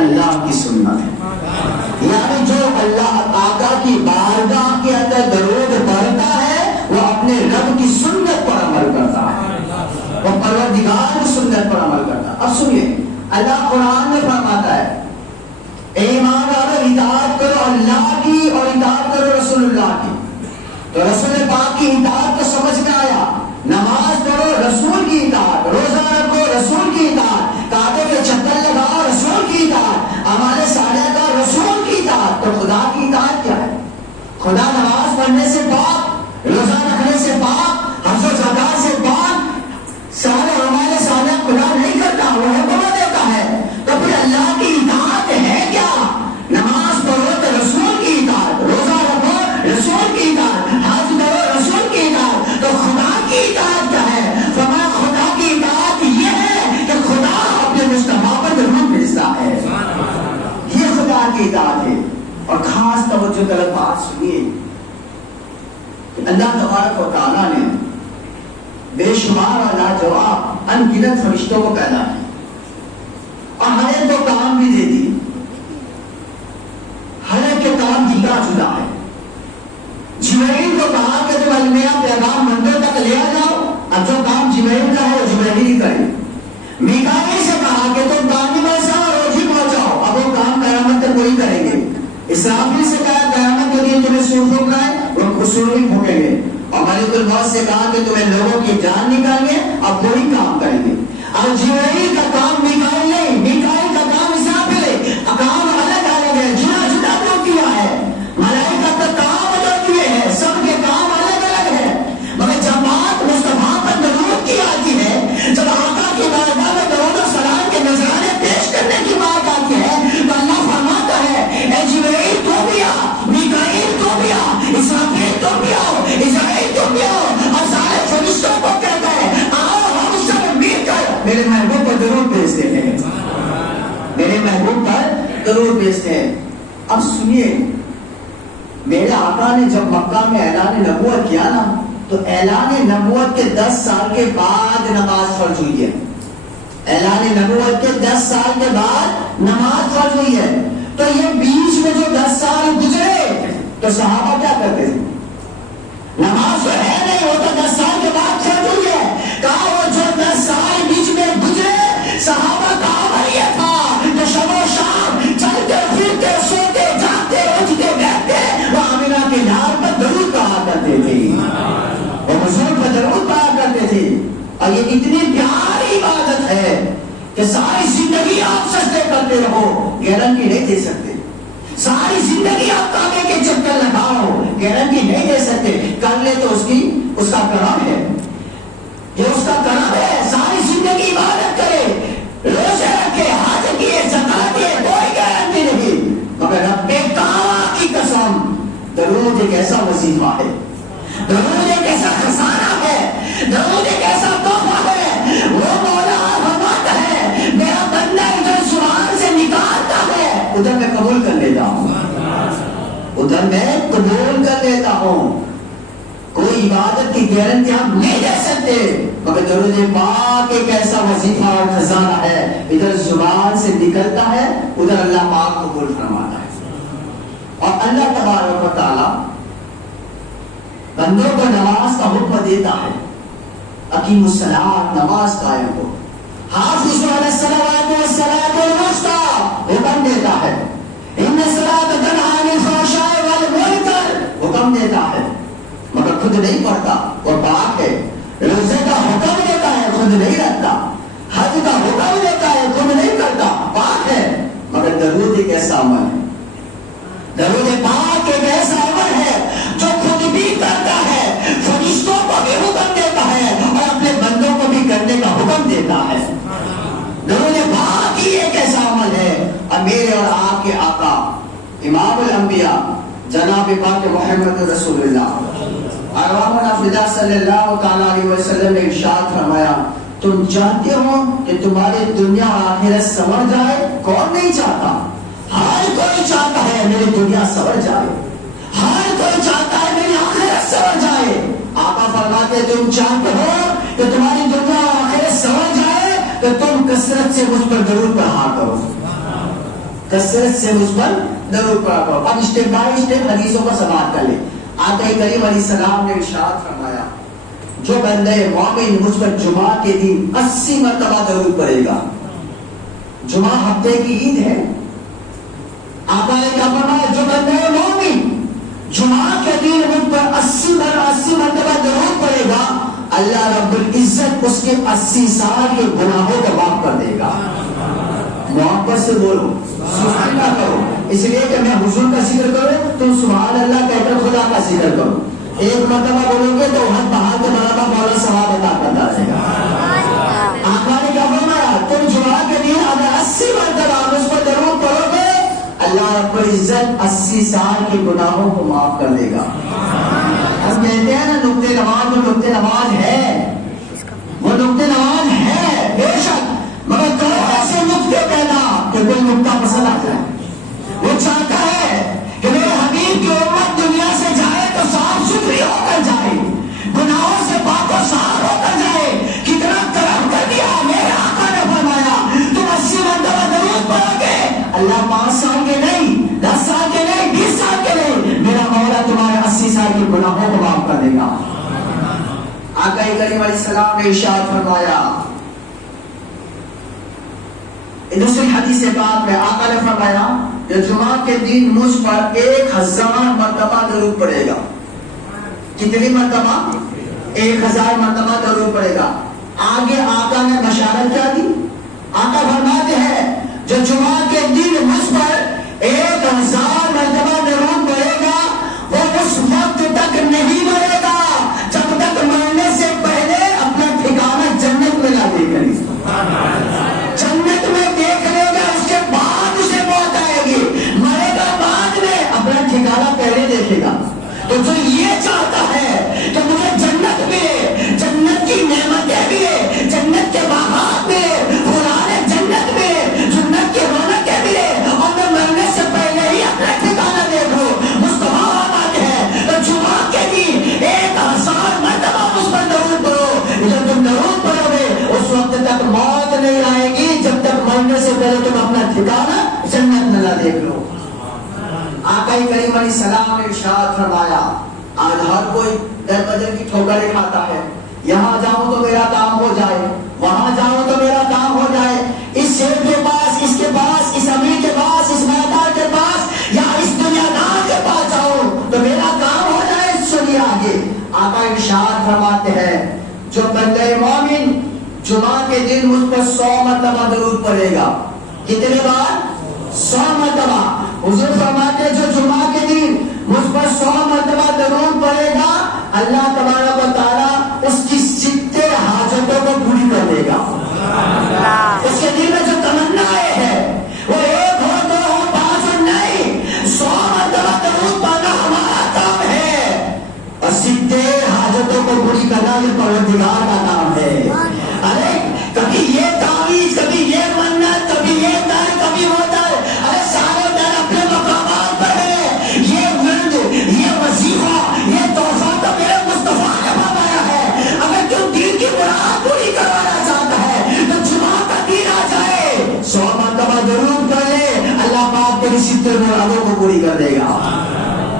اللہ کی سنت ہے. یعنی جو اللہ آقا کی بارگاہ کے اندر درود پڑھتا ہے وہ اپنے رب کی سنت پر عمل کرتا ہے, وہ پروردگار کی سنت پر عمل کرتا ہے. اب سنیے, اللہ قرآن میں فرماتا ہے ایمان والو اطاعت کرو اللہ کی اور اطاعت کرو رسول اللہ کی. تو رسول پاک کی اطاعت تو سمجھ میں آیا, نماز پڑھو رسول کی اطاعت, روزہ رکھو رسول کی اطاعت, کعبے کے چکر لگاؤ رسول کی اطاعت, اعمال صالحہ کا رسول کی اطاعت. تو خدا کی اطاعت کیا ہے؟ خدا نماز پڑھنے سے پاک, روزہ رکھنے سے پاک, حج و زکات سے پاک, سارے اعمال صالحہ خدا نہیں کرتا, وہ حکم دیتا ہے. تو پھر اللہ کی اطاعت ہے کیا؟ نماز پڑھو تو رسول کی اطاعت, روزہ رکھو رسول کی اطاعت, حج کرو رسول کی اطاعت. تو خدا کی اطاعت کیا ہے؟ فرمایا خدا کی اطاعت یہ ہے کہ خدا اپنے مصطفیٰ پر درود بھیجتا ہے, یہ خدا کی اطاعت ہے. اور خاص توجہ طلب بات سنیے کہ اللہ تبارک و تعالیٰ نے بے شمار اور لاجواب ان گنت فرشتوں کو پیدا کیا اور ہر ایک کو کام بھی دے دی. ہر ایک کے کام جدا جدا ہے. جبرائیل کو کہا کہ تم المیہ پیغام منزل تک لے جاؤ, اب جو کام جبرائیل کا ہے وہ جبرائیل ہی کرے. میکائیل سے کہا کہ تم پانی برساؤ اور روزی پہنچاؤ, اب وہ کام قیامت تک وہی کریں گے. اسرافیل سے کہا قیامت کے لیے تمہیں سور پھونکنا ہے, وہ سور ہی پھونکیں گے. اور ملک الموت سے کہا کہ تمہیں لوگوں کی جان نکالنی ہے, اب وہی کام کریں گے. اور جبرائیل کا کام میکائیل نہیں, میکائیل کا کام اسرافیل ہے. کام الگ الگ ہے, جدا جدا کیوں کیا ہے؟ ملائکہ کا کام الگ کیے ہیں, سب کے کام الگ الگ ہے. مگر جب بات مصطفیٰ پر درود کی آتی ہے, جب آقا کی بارگاہ میں درود و سلام کے نذرانے پیش کرنے کی بات آتی ہے, تو اللہ فرماتا ہے اے جبرائیل تو بھی آ, میکائیل تو بھی آ, اسرافیل تو بھی آؤ, اسرائیل تو بھی آؤ. اور سارے فرشتوں کو کہتا ہے آؤ ہم سب مل کر میرے محبوب پر درود بھیجتے ہیں, میرے محبوب پر درود بھیجتے ہیں. اب سنیے, میرے آقا نے جب مکہ میں اعلان نبوت کیا نا, تو اعلان نبوت کے 10 سال کے بعد نماز فرض ہوئی ہے. اعلان نبوت کے 10 سال کے بعد نماز فرض ہوئی ہے. تو یہ بیچ میں جو 10 سال گزرے تو صحابہ کیا کرتے تھے؟ نماز تو ہے نہیں, وہ تو 10 سال کے بعد فرض ہوئی ہے. کہا وہ جو 10 سال بیچ میں گزرے صحابہ کا عمل یہ تھا کہ شب و شام چلتے پھرتے سوتے جاگتے اٹھتے بیٹھتے وہ آمنہ کے ڈھار پر درود کہا کرتے تھے, وہ حضور پر درود کہا کرتے تھے. اور یہ اتنی پیاری عبادت ہے کہ ساری زندگی آپ سجدے کرتے رہو, گارنٹی نہیں دے سکتے. ساری زندگی آپ کعبے کے چکر لگاؤ, گارنٹی نہیں دے سکتے. کر لے تو اس کا کرم ہے, یہ اس کا کرم ہے. ساری زندگی عبادت کرے, روزے رکھے, حج کیے, زکات دیے, کوئی گارنٹی نہیں. مگر رب کعبہ کی قسم, درود ایک ایسا وظیفہ ہے, درود ایک ایسا خزانہ ہے, درود ایک ایسا تحفہ ہے. وہ مولا فرماتا ہے میرا بندہ جو زبان سے نکالتا ہے ادھر میں قبول کر لیتا ہوں, ادھر میں قبول کر لیتا ہوں. کوئی عبادت کی گارنٹی ہم نہیں دے سکتے, مگر درود پاک ایک ایسا وظیفہ اور خزانہ ہے, ادھر زبان سے نکلتا ہے ادھر اللہ پاک قبول فرماتا ہے. اور اللہ تبارک و تعالی بندوں کو نماز کا حکم دیتا ہے, اقیم الصلاۃ, نماز قائم کرو, حافظوا علی الصلوات والصلاۃ الوسطی حکم دیتا ہے, ان الصلاۃ تنہی عن الفحشاء والمنکر حکم دیتا ہے, مگر خود نہیں پڑھتا, وہ پاک ہے. روزے کا حکم دیتا ہے, خود نہیں رکھتا. حج کا حکم دیتا ہے, خود نہیں کرتا, پاک ہے. مگر درود ایک ایسا عمل ہے, درود پاک ایک ایسا عمل ہے جو خود بھی کرتا ہے, فرشتوں کو بھی حکم دیتا ہے اور اپنے بندوں کو بھی کرنے کا حکم دیتا ہے. درود پاک ہی ایک ایسا عمل ہے. اور میرے اور آپ کے آقا امام الانبیاء جناب پاک محمد رسول اللہ اعوامنا فدا صلی اللہ تعالی علیہ وسلم نے ارشاد فرمایا, تم چاہتے ہو کہ تمہاری دنیا اور آخرت سنور جائے؟ کون نہیں چاہتا؟ ہر کوئی چاہتا ہے میری دنیا سنور جائے, ہر کوئی چاہتا ہے میری آخرت سنور جائے. آقا فرماتے تم چاہتے ہو کہ تمہاری دنیا اور آخرت سنور جائے تو تم کثرت سے مجھ پر درود پڑھا کرو. کثرت سے مجھ پر درود پڑھا کرو. اب اسٹیپ بائی اسٹیپ حدیثوں کو سماعت کر لیں. آقا کریم علیہ السلام نے ارشاد فرمایا جو بندہ مومن مجھ پر جمعہ کے دن 80 مرتبہ درود پڑھے گا. جمعہ ہفتے کی عید ہے. آقا نے کیا فرمایا جو بندہ مومن جمعہ کے دن مجھ پر 80 مرتبہ درود پڑھے گا اللہ رب العزت اس کے 80 سال کے گناہوں کو معاف کر دے گا. محبت سے بولو سبحان اللہ کرو. اس لیے کہ میں حضور کا ذکر کروں تم سبحان اللہ کہہ کر خدا کا ذکر کرو. ایک مرتبہ بولو گے تو ہر پہاڑ کے برابر مولا ثواب عطا کرتا رہے گا. آقا نے کیا فرمایا تم جمعہ کے دن اگر 80 مرتبہ اس پر درود پڑھو گے اللہ رب العزت 80 سال کے گناہوں کو معاف کر دے گا. ہم کہتے ہیں نا نقطۂ نماز وہ نقطۂ نماز ہے وہ نقطۂ نماز ہے بے شک مگر دو ایسے نقطے پیدا کہ کوئی نقطہ پسند آ جائے. وہ چاہتا ہے کہ میرے حبیب کی امت دنیا سے جائے تو صاف ستھری ہو کر جائے گناہوں سے پاک و صاف ہو کر جائے. کتنا کرم کر دیا میرے آقا نے فرمایا تم 80 مرتبہ درود پڑھو گے اللہ 5 سال کے نہیں 10 سال کے نہیں 20 سال کے نہیں میرا مولا تمہارے 80 سال کے گناہوں کو معاف کر دے گا. آقا کریم علیہ السلام نے ارشاد فرمایا دوسری حدیث پاک میں آقا نے فرمایا کہ جمعہ کے دن مجھ پر 1000 مرتبہ درود پڑے گا. کتنی مرتبہ 1000 مرتبہ درود پڑے گا. آگے آقا نے بشارت کیا دی. آقا فرماتے ہیں جو جمعہ کے دن مجھ پر 1000 مرتبہ درود پڑے گا وہ اس وقت تک نہیں مرے گا جب تک مرنے سے پہلے اپنا ٹھکانہ جنت میں نہ دیکھ لے. جنت میں دیکھ لے گا اس کے بعد اسے موت آئے گی. مرے گا بعد میں اپنا ٹھکانہ پہلے دیکھے گا. تو جو یہ چاہتا ہے کہ مجھے جنت ملے جنت کی نعمتیں ملے جنت کے باغات ملے پرانے جنت ملے جنت کے رونقیں ملے اور میں مرنے سے پہلے ہی اپنا ٹھکانہ دیکھوں مصطفیٰ بات ہے تو جمعہ کے دن 1000 مرتبہ اس پر درود پڑھو. جب تم درود پڑھو گے اس وقت تک موت نہیں آئے گی جب تک مرنے سے پہلے تم اپنا ٹھکانہ جنت میں نہ دیکھ لو. آقا کریم علیہ السلام نے ارشاد فرمایا آج ہر کوئی در بدر کی ٹھوکریں کھاتا ہے. یہاں جاؤں تو میرا کام ہو جائے وہاں جاؤں تو میرا کام ہو جائے اس شیخ کے پاس اس کے پاس اس امیر کے پاس اس مالدار کے پاس یا اس دنیا دار کے پاس جاؤں تو میرا کام ہو جائے. سنیے آگے آقا ارشاد فرماتے ہیں جو بندہ مومن جمعہ کے دن مجھ پر 100 مرتبہ درود پڑے گا. کتنے بار 100 مرتبہ. حضور فرماتے جو جمعہ کے دن مجھ پر 100 مرتبہ درود پڑے گا اللہ تبارک و تعالی اس کی 70 حاجتوں کو پوری کر دے گا. اس کے دل میں جو تمنائیں ہے وہ 1 ہو 2 ہو 5 ہو نہیں 100 مرتبہ درود پڑھنا ہمارا کام ہے اور 70 حاجتوں کو پوری کرنا یہ پروردگار کا کام ہے. ارے کبھی یہ تعویذ کبھی یہ منت کبھی یہ در کبھی وہ در ارے سارے در اپنے مقامات پر ہے. یہ ورد یہ وظیفہ یہ تحفہ تو میرے مصطفیٰ نے فرمایا ہے. اگر تم دین کی مراد پوری کروانا چاہتا ہے تو جمعہ کا دن آ جائے 100 مرتبہ درود کر لے اللہ پاک تیری 70 مرادوں کو پوری کر دے گا.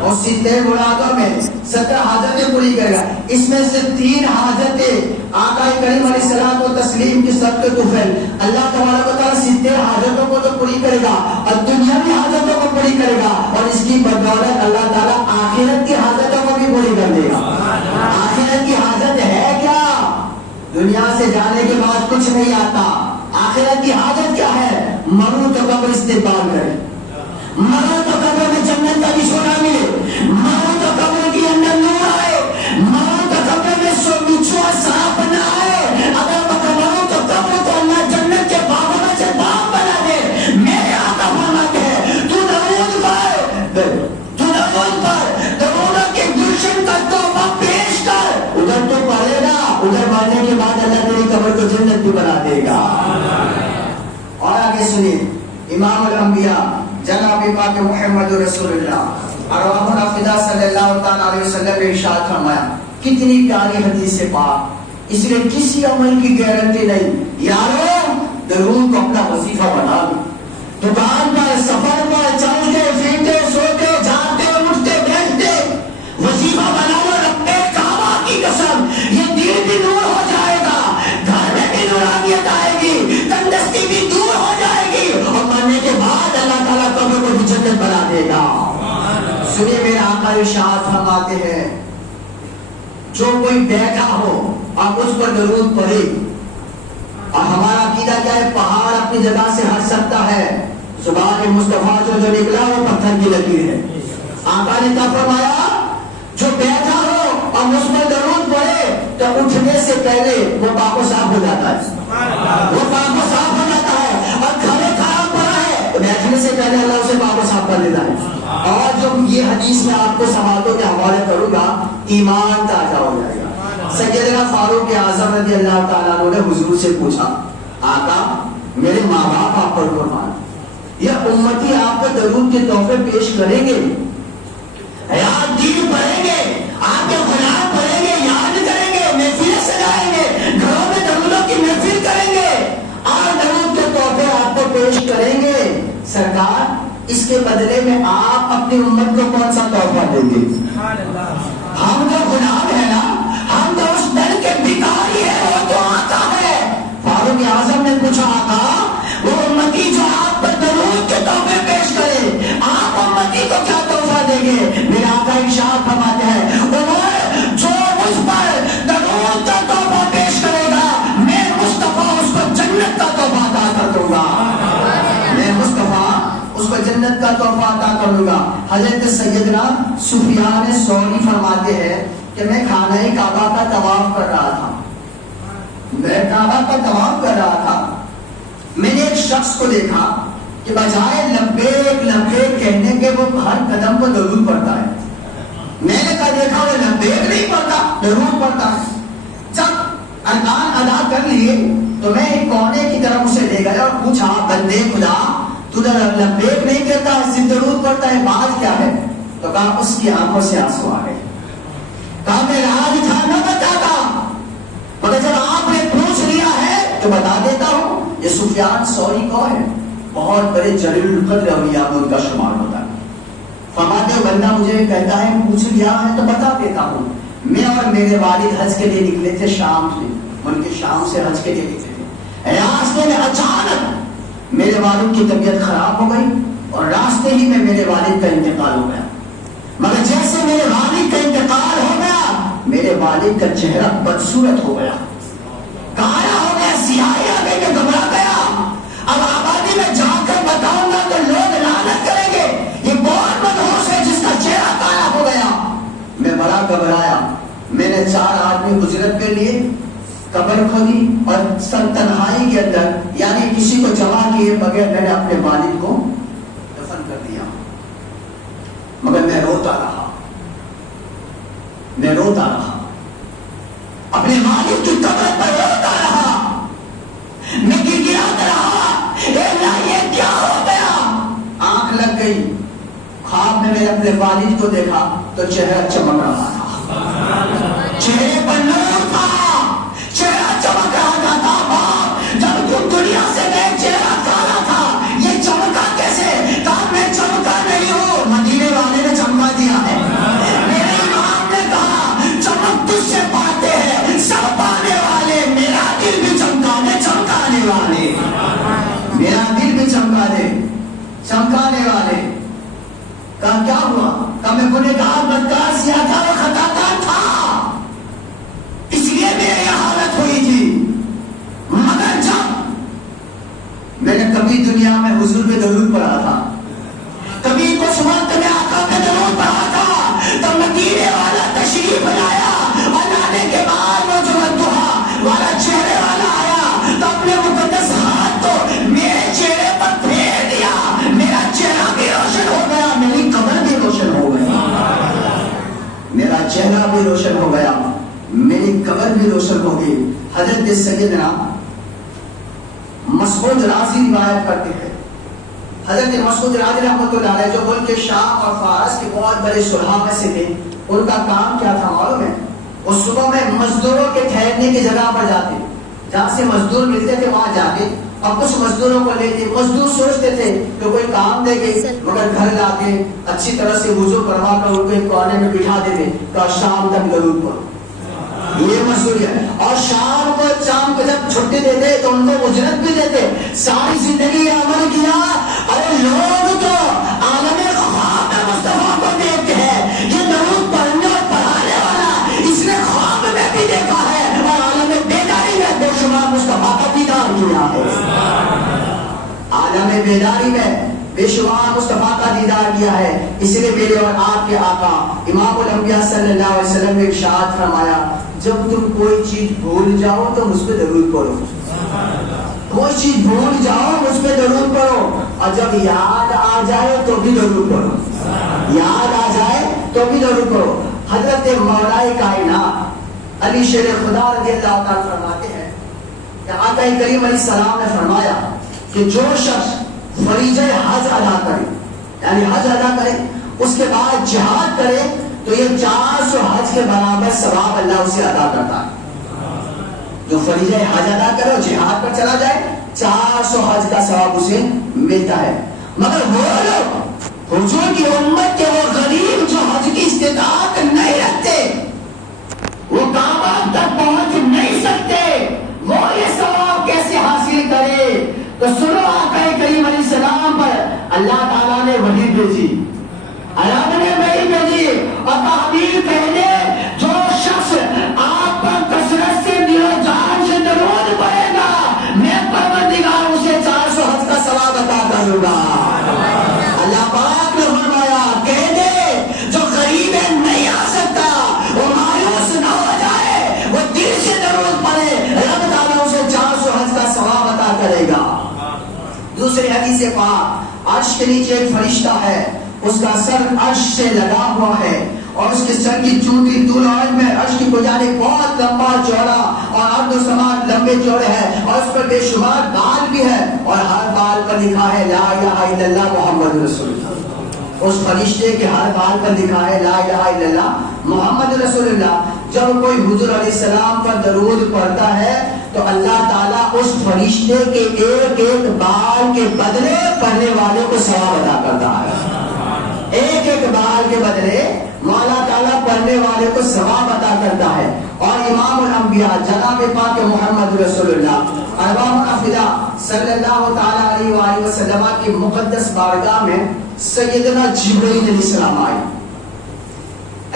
اور 70 مرادوں میں 70 حاجتیں پوری کرے گا. اس میں سے 3 حاجتیں آقا کریم علیہ السلام و تسلیم کی سب کے طفل اللہ تبارک و تعالیٰ 70 حاجتوں کو تو پوری کرے گا اور دنیاوی حاجتوں کو پوری کرے گا اور اس کی بدولت اللہ تعالیٰ آخرت کی حاجتوں کو بھی پوری کر دے گا. آخرت کی حاجت ہے کیا؟ دنیا سے جانے کے بعد کچھ نہیں آتا. آخرت کی حاجت کیا ہے؟ مرو تو قبر استقبال کرے مرو تو قبر میں جنت کا بھی سونا ملے مرو تو قبر کے اندر نور آئے مرو تو قبر میں سوچوا صاف نہ آئے. اگر مرو تو قبر کو اللہ جنت کے باغوں میں سے باغ بنا دے. میرے آقا فرماتے ہیں تو درود پر درود کے گلشن کا توبہ پیش کر ادھر تو پڑھے گا ادھر مرنے کے بعد اللہ تیری قبر کو جنت بھی بنا دے گا. اور آگے سنیے امام الانبیاء جناب پاک محمد رسول اللہ ارواحنا فدا صلی اللہ تعالی علیہ وسلم نے ارشاد فرمایا کتنی پیاری حدیث پاک. اس میں کسی عمل کی گارنٹی نہیں. یارو درود کو اپنا وظیفہ بنا لو. دکان پر سفر دے گا. سنیے میرے آقا ارشاد فرماتے ہیں جو کوئی بیٹھا ہو آپ اس پر درود پڑھے. اور ہمارا عقیدہ کیا ہے؟ پہاڑ اپنی جگہ سے ہٹ سکتا ہے، زبان مصطفیٰ جو نکلا وہ پتھر کی لکیر ہے. آقا نے کیا فرمایا؟ جو بیٹھا ہو اور اس پر درود پڑھے تو اٹھنے سے پہلے وہ پاک و صاف ہو جاتا ہے، وہ پاک و صاف ہو جاتا ہے. اور کھڑے خراب پڑا ہے تو بیٹھنے سے پہلے اللہ اسے پاک و صاف کر دیتا ہے. اور جو یہ حدیث میں آپ کو سوالوں کے حوالے کروں گا ایمان تازہ ہو جائے گا. سیدنا فاروق اعظم رضی اللہ تعالیٰ عنہ نے حضور سے پوچھا آقا میرے ماں باپ آپ پر قربان، یہ امتی آپ کو درود کے تحفے پیش کریں گے، یاد دین پڑھیں گے، آپ کے غلام پڑھیں گے، یاد کریں گے، محفلیں سجائیں گے، گھروں میں درودوں کی محفل کریں گے اور درود کے تحفے آپ کو پیش کریں گے، سرکار اس کے بدلے میں آپ اپنی امت کو کون سا تحفہ دیں گے؟ ہم تو غلام ہیں نا، ہم تو اس در کے بھکاری ہیں، وہ تو آتا ہے. فاروق اعظم نے پوچھا آقا وہ امتی جو آپ پر درود کے تحفے پیش کرے آپ امتی کو کیا تحفہ دیں گے؟ میرے آقا ارشاد فرماتے ہیں عمر جو مجھ پر درود کا تحفہ پیش کرے گا میں مصطفیٰ اس کو جنت کا تحفہ عطا کر دوں گا، میں مصطفیٰ اس کو جنت کا تحفہ عطا کروں گا. حضرت سیدنا سفیان ثوری فرماتے ہیں کہ میں خانہ کعبہ کا طواف کر رہا تھا، میں کعبہ کا طواف کر رہا تھا، میں نے ایک شخص کو دیکھا کہ بجائے لبیک لبیک کہنے کے وہ ہر قدم کو درود پڑھتا ہے. میں نے کہا دیکھا وہ لبیک نہیں پڑھتا، درود پڑھتا ہے. جب ارکان ادا کر لیے تو میں ایک کونے کی طرف اسے لے گیا اور پوچھا بندے خدا تو لبیک نہیں کہتا ہے صرف درود پڑھتا ہے، بات کیا ہے؟ تو کہا اس کی آنکھوں سے آنسو آ گئے. کہا میں راز تھا نہ بتاتا، مگر جب آپ نے پوچھ لیا ہے تو بتا دیتا ہوں. یہ سفیان ثوری کون ہے؟ بہت بڑے جلیل القدر اولیاء میں ان کا شمار ہوتا ہے. فرماتے بندہ مجھے کہتا ہے پوچھ لیا ہے تو بتا دیتا ہوں. میں اور میرے والد حج کے لیے نکلے تھے شام سے، ان کے شام سے حج کے لیے نکلے تھے. راستے میں اچانک میرے والد کی طبیعت خراب ہو گئی اور راستے ہی میں میرے والد کا انتقال ہو گیا. مگر جیسے میرے والد کا انتقال ہو گیا میرے والد کا چہرہ بدصورت ہو گیا، کالا ہو گیا، سیاہی آ گئی، میں گھبرا گیا. اب آبادی میں جا کر بتاؤں گا تو لوگ لعنت کریں گے یہ کون مدہوش ہے جس کا چہرہ کالا ہو گیا. میں بڑا گھبرایا. میں نے 4 آدمی اجرت پہ لیے، قبر کھودی اور سب تنہائی کے اندر یعنی کسی کو جمع کیے بغیر میں نے اپنے والد کو دفن کر دیا. مگر میں روتا رہا، میں روتا رہا، اپنے والد کی قبر پر روتا رہا، میں گڑگڑاتا رہا اے اللہ یہ کیا ہو گیا. آنکھ لگ گئی. خواب میں نے اپنے والد کو دیکھا تو چہرہ چمک رہا تھا، چہرے پر نور تھا، چہرہ چمک رہا تھا. جب تم دنیا سے گئے چہرہ کالا تھا، یہ چمکا کیسے؟ کہا میں چمکا نہیں ہوں، مدینے والے نے چمکا دیا ہے. میرے امام نے کہا چمک تجھ سے پاتے ہیں سب پانے والے، میرا دل بھی چمکا دے چمکانے والے، میرا دل بھی چمکا دے چمکانے والے. کہا کیا ہوا؟ کہا میں گنہگار بدکار سیاہ تھا اور خطاکار تھا، اس لیے میری یہ حالت ہوئی تھی. مگر جب میں نے کبھی دنیا میں حضور پہ درود پڑھا تھا، کبھی کچھ وقت میں آقا پہ درود پڑھا تھا، تو مدینے والا تشریف لایا اور لانے کے بعد وہ جو دعا والا چہرے والا آیا تو اپنے مقدس ہاتھ کو میرے چہرے پر پھیر دیا. میرا چہرہ بھی روشن ہو گیا، میری قبر بھی روشن ہو گئی، میرا چہرہ بھی روشن ہو گیا، میری قبر بھی روشن ہو گئی. حضرت سیدنا مسعود رازی روایت کرتے ہیں، حضرت مسعود رازی رحمۃ اللہ علیہ جو ملک شام اور فارس کے بہت بڑے صلحاء میں سے تھے، ان کا کام کیا تھا معلوم ہے؟ وہ صبح میں مزدوروں کے ٹھہرنے کی جگہ پر جاتے، جہاں سے مزدور ملتے تھے وہاں جاتے اور کچھ مزدوروں کو لیتے. مزدور سوچتے تھے کہ کوئی کام دے گے مگر گھر لا کے اچھی طرح سے وضو کروا کر ان کو ایک کونے میں بٹھا دیتے کہ شام تک درود پڑھو. یہ مزدوری ہے. اور شام کو جب چھٹی دیتے تو ان کو اجرت بھی دیتے. ساری زندگی عمل کیا. ارے لوگ تو عالم بیداری میں بے شمار مصطفیٰ کا دیدار کیا ہے. اس لیے میرے اور آپ کے آقا امام الانبیاء صلی اللہ علیہ وسلم نے ارشاد فرمایا جب تم کوئی چیز بھول جاؤ تو مجھ پہ درود پڑھو. کوئی چیز بھول جاؤ مجھ پہ درود پڑھو, اور جب یاد آ جائے تو بھی درود پڑھو. یاد آ جائے تو بھی درود پڑھو. حضرت مولا کائنات علی شیر خدا رضی اللہ تعالیٰ فرماتے ہیں کہ آقا کریم علیہ السلام نے فرمایا کہ جو شخص فریضہ حج ادا کرے, یعنی حج ادا کرے اس کے بعد جہاد کرے تو یہ 400 حج کے برابر ثواب اللہ اسے ادا کرتا ہے. جو فریضہ حج ادا کرے اور جہاد پر چلا جائے 400 حج کا ثواب اسے ملتا ہے. مگر وہ لوگ حضور کی امت کے وہ غریب جو حج کی استطاعت نہیں رکھتے, وہ کعبہ تک پہنچ نہیں سکتے, وہ یہ ثواب کیسے حاصل کرے؟ تو سنو آقا کریم علیہ السلام پر اللہ تعالیٰ نے وحی بھیجی, اللہ نے وحی بھیجی اور تعبیر کہنے جو شخص آپ پر کثرت سے دل و جان سے درود پڑے گا میں پروردگار اسے 400 حج کا ثواب عطا کروں گا. اللہ پاک نے فرمایا کہہ دے جو غریب ہے نہیں آ سکتا وہ مایوس نہ ہو جائے, وہ دل سے درود پڑے رب تعالیٰ اسے 400 حج کا ثواب عطا کرے گا. دوسری حدیث پاک عرش کے نیچے ایک فرشتہ ہے, اس کا سر عرش سے لگا ہوا ہے اور اس کے سر کی چونٹی طول عرض میں عرش کی بجانے بہت لمبا چوڑا اور ارض و سماء لمبے چوڑے ہیں اور اس پر بے شمار بال بھی ہے اور ہر بال پر لکھا ہے لا الہ الا اللہ محمد رسول اللہ. اس فرشتے کے ہر بال پر لکھا ہے لا الہ الا اللہ محمد رسول اللہ. جب کوئی حضور علیہ السلام پر درود پڑھتا ہے تو اللہ تعالیٰ اس فرشتے کے ایک ایک بال کے بدلے پڑھنے والے کو ثواب ادا کرتا ہے. ایک ایک بال کے بدلے مولا تعالیٰ پڑھنے والے کو ثواب عطا کرتا ہے. اور امام الانبیاء جناب پاک محمد رسول اللہ ارواح الافضل صلی اللہ تعالیٰ علیہ وآلہ وسلم کی مقدس بارگاہ میں سیدنا جبرائیل علیہ السلام آئے.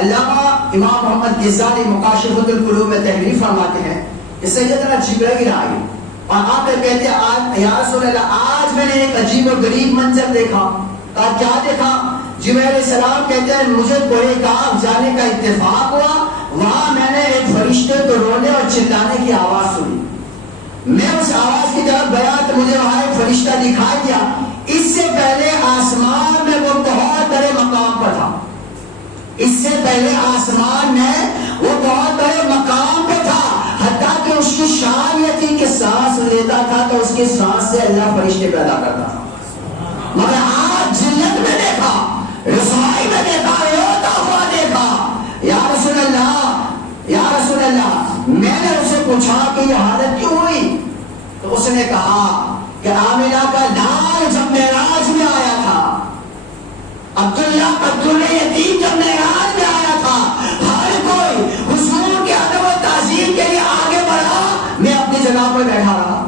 علامہ امام محمد غزالی مکاشفۃ القلوب میں تحریر فرماتے ہیں کہ سیدنا جبرائیل آئے اور آپ کہتے ہیں یا رسول اللہ آج میں نے ایک عجیب و غریب منظر دیکھا. کیا دیکھا؟ جبرائیل علیہ السلام کہتے ہیں مجھے کوہ کاف جانے کا اتفاق ہوا, وہاں میں نے ایک فرشتے کو رونے اور چلانے کی آواز سنی. میں اس آواز کی طرف گیا تو مجھے وہاں ایک فرشتہ دکھائی دیا. اس سے پہلے آسمان میں وہ بہت بڑے مقام پر تھا, اس سے پہلے آسمان میں وہ بہت بڑے مقام پہ تھا, حتیٰ کہ اس کی شان یہ تھی کہ سانس لیتا تھا تو اس کی سانس سے اللہ فرشتے پیدا کرتا تھا. مگر آج ذلت میں دیکھا, رسوائی میں دیکھا, روتا ہوا دیکھا. یا رسول اللہ میں نے اسے پوچھا کہ یہ حالت کیوں ہوئی؟ تو اس نے کہا کہ آمنہ کا لال جب معراج میں آیا تھا, عبداللہ یتیم جب معراج میں آیا تھا, ہر کوئی حضور کے ادب و تعظیم کے لیے آگے بڑھا, میں اپنی جگہ پر بیٹھا رہا,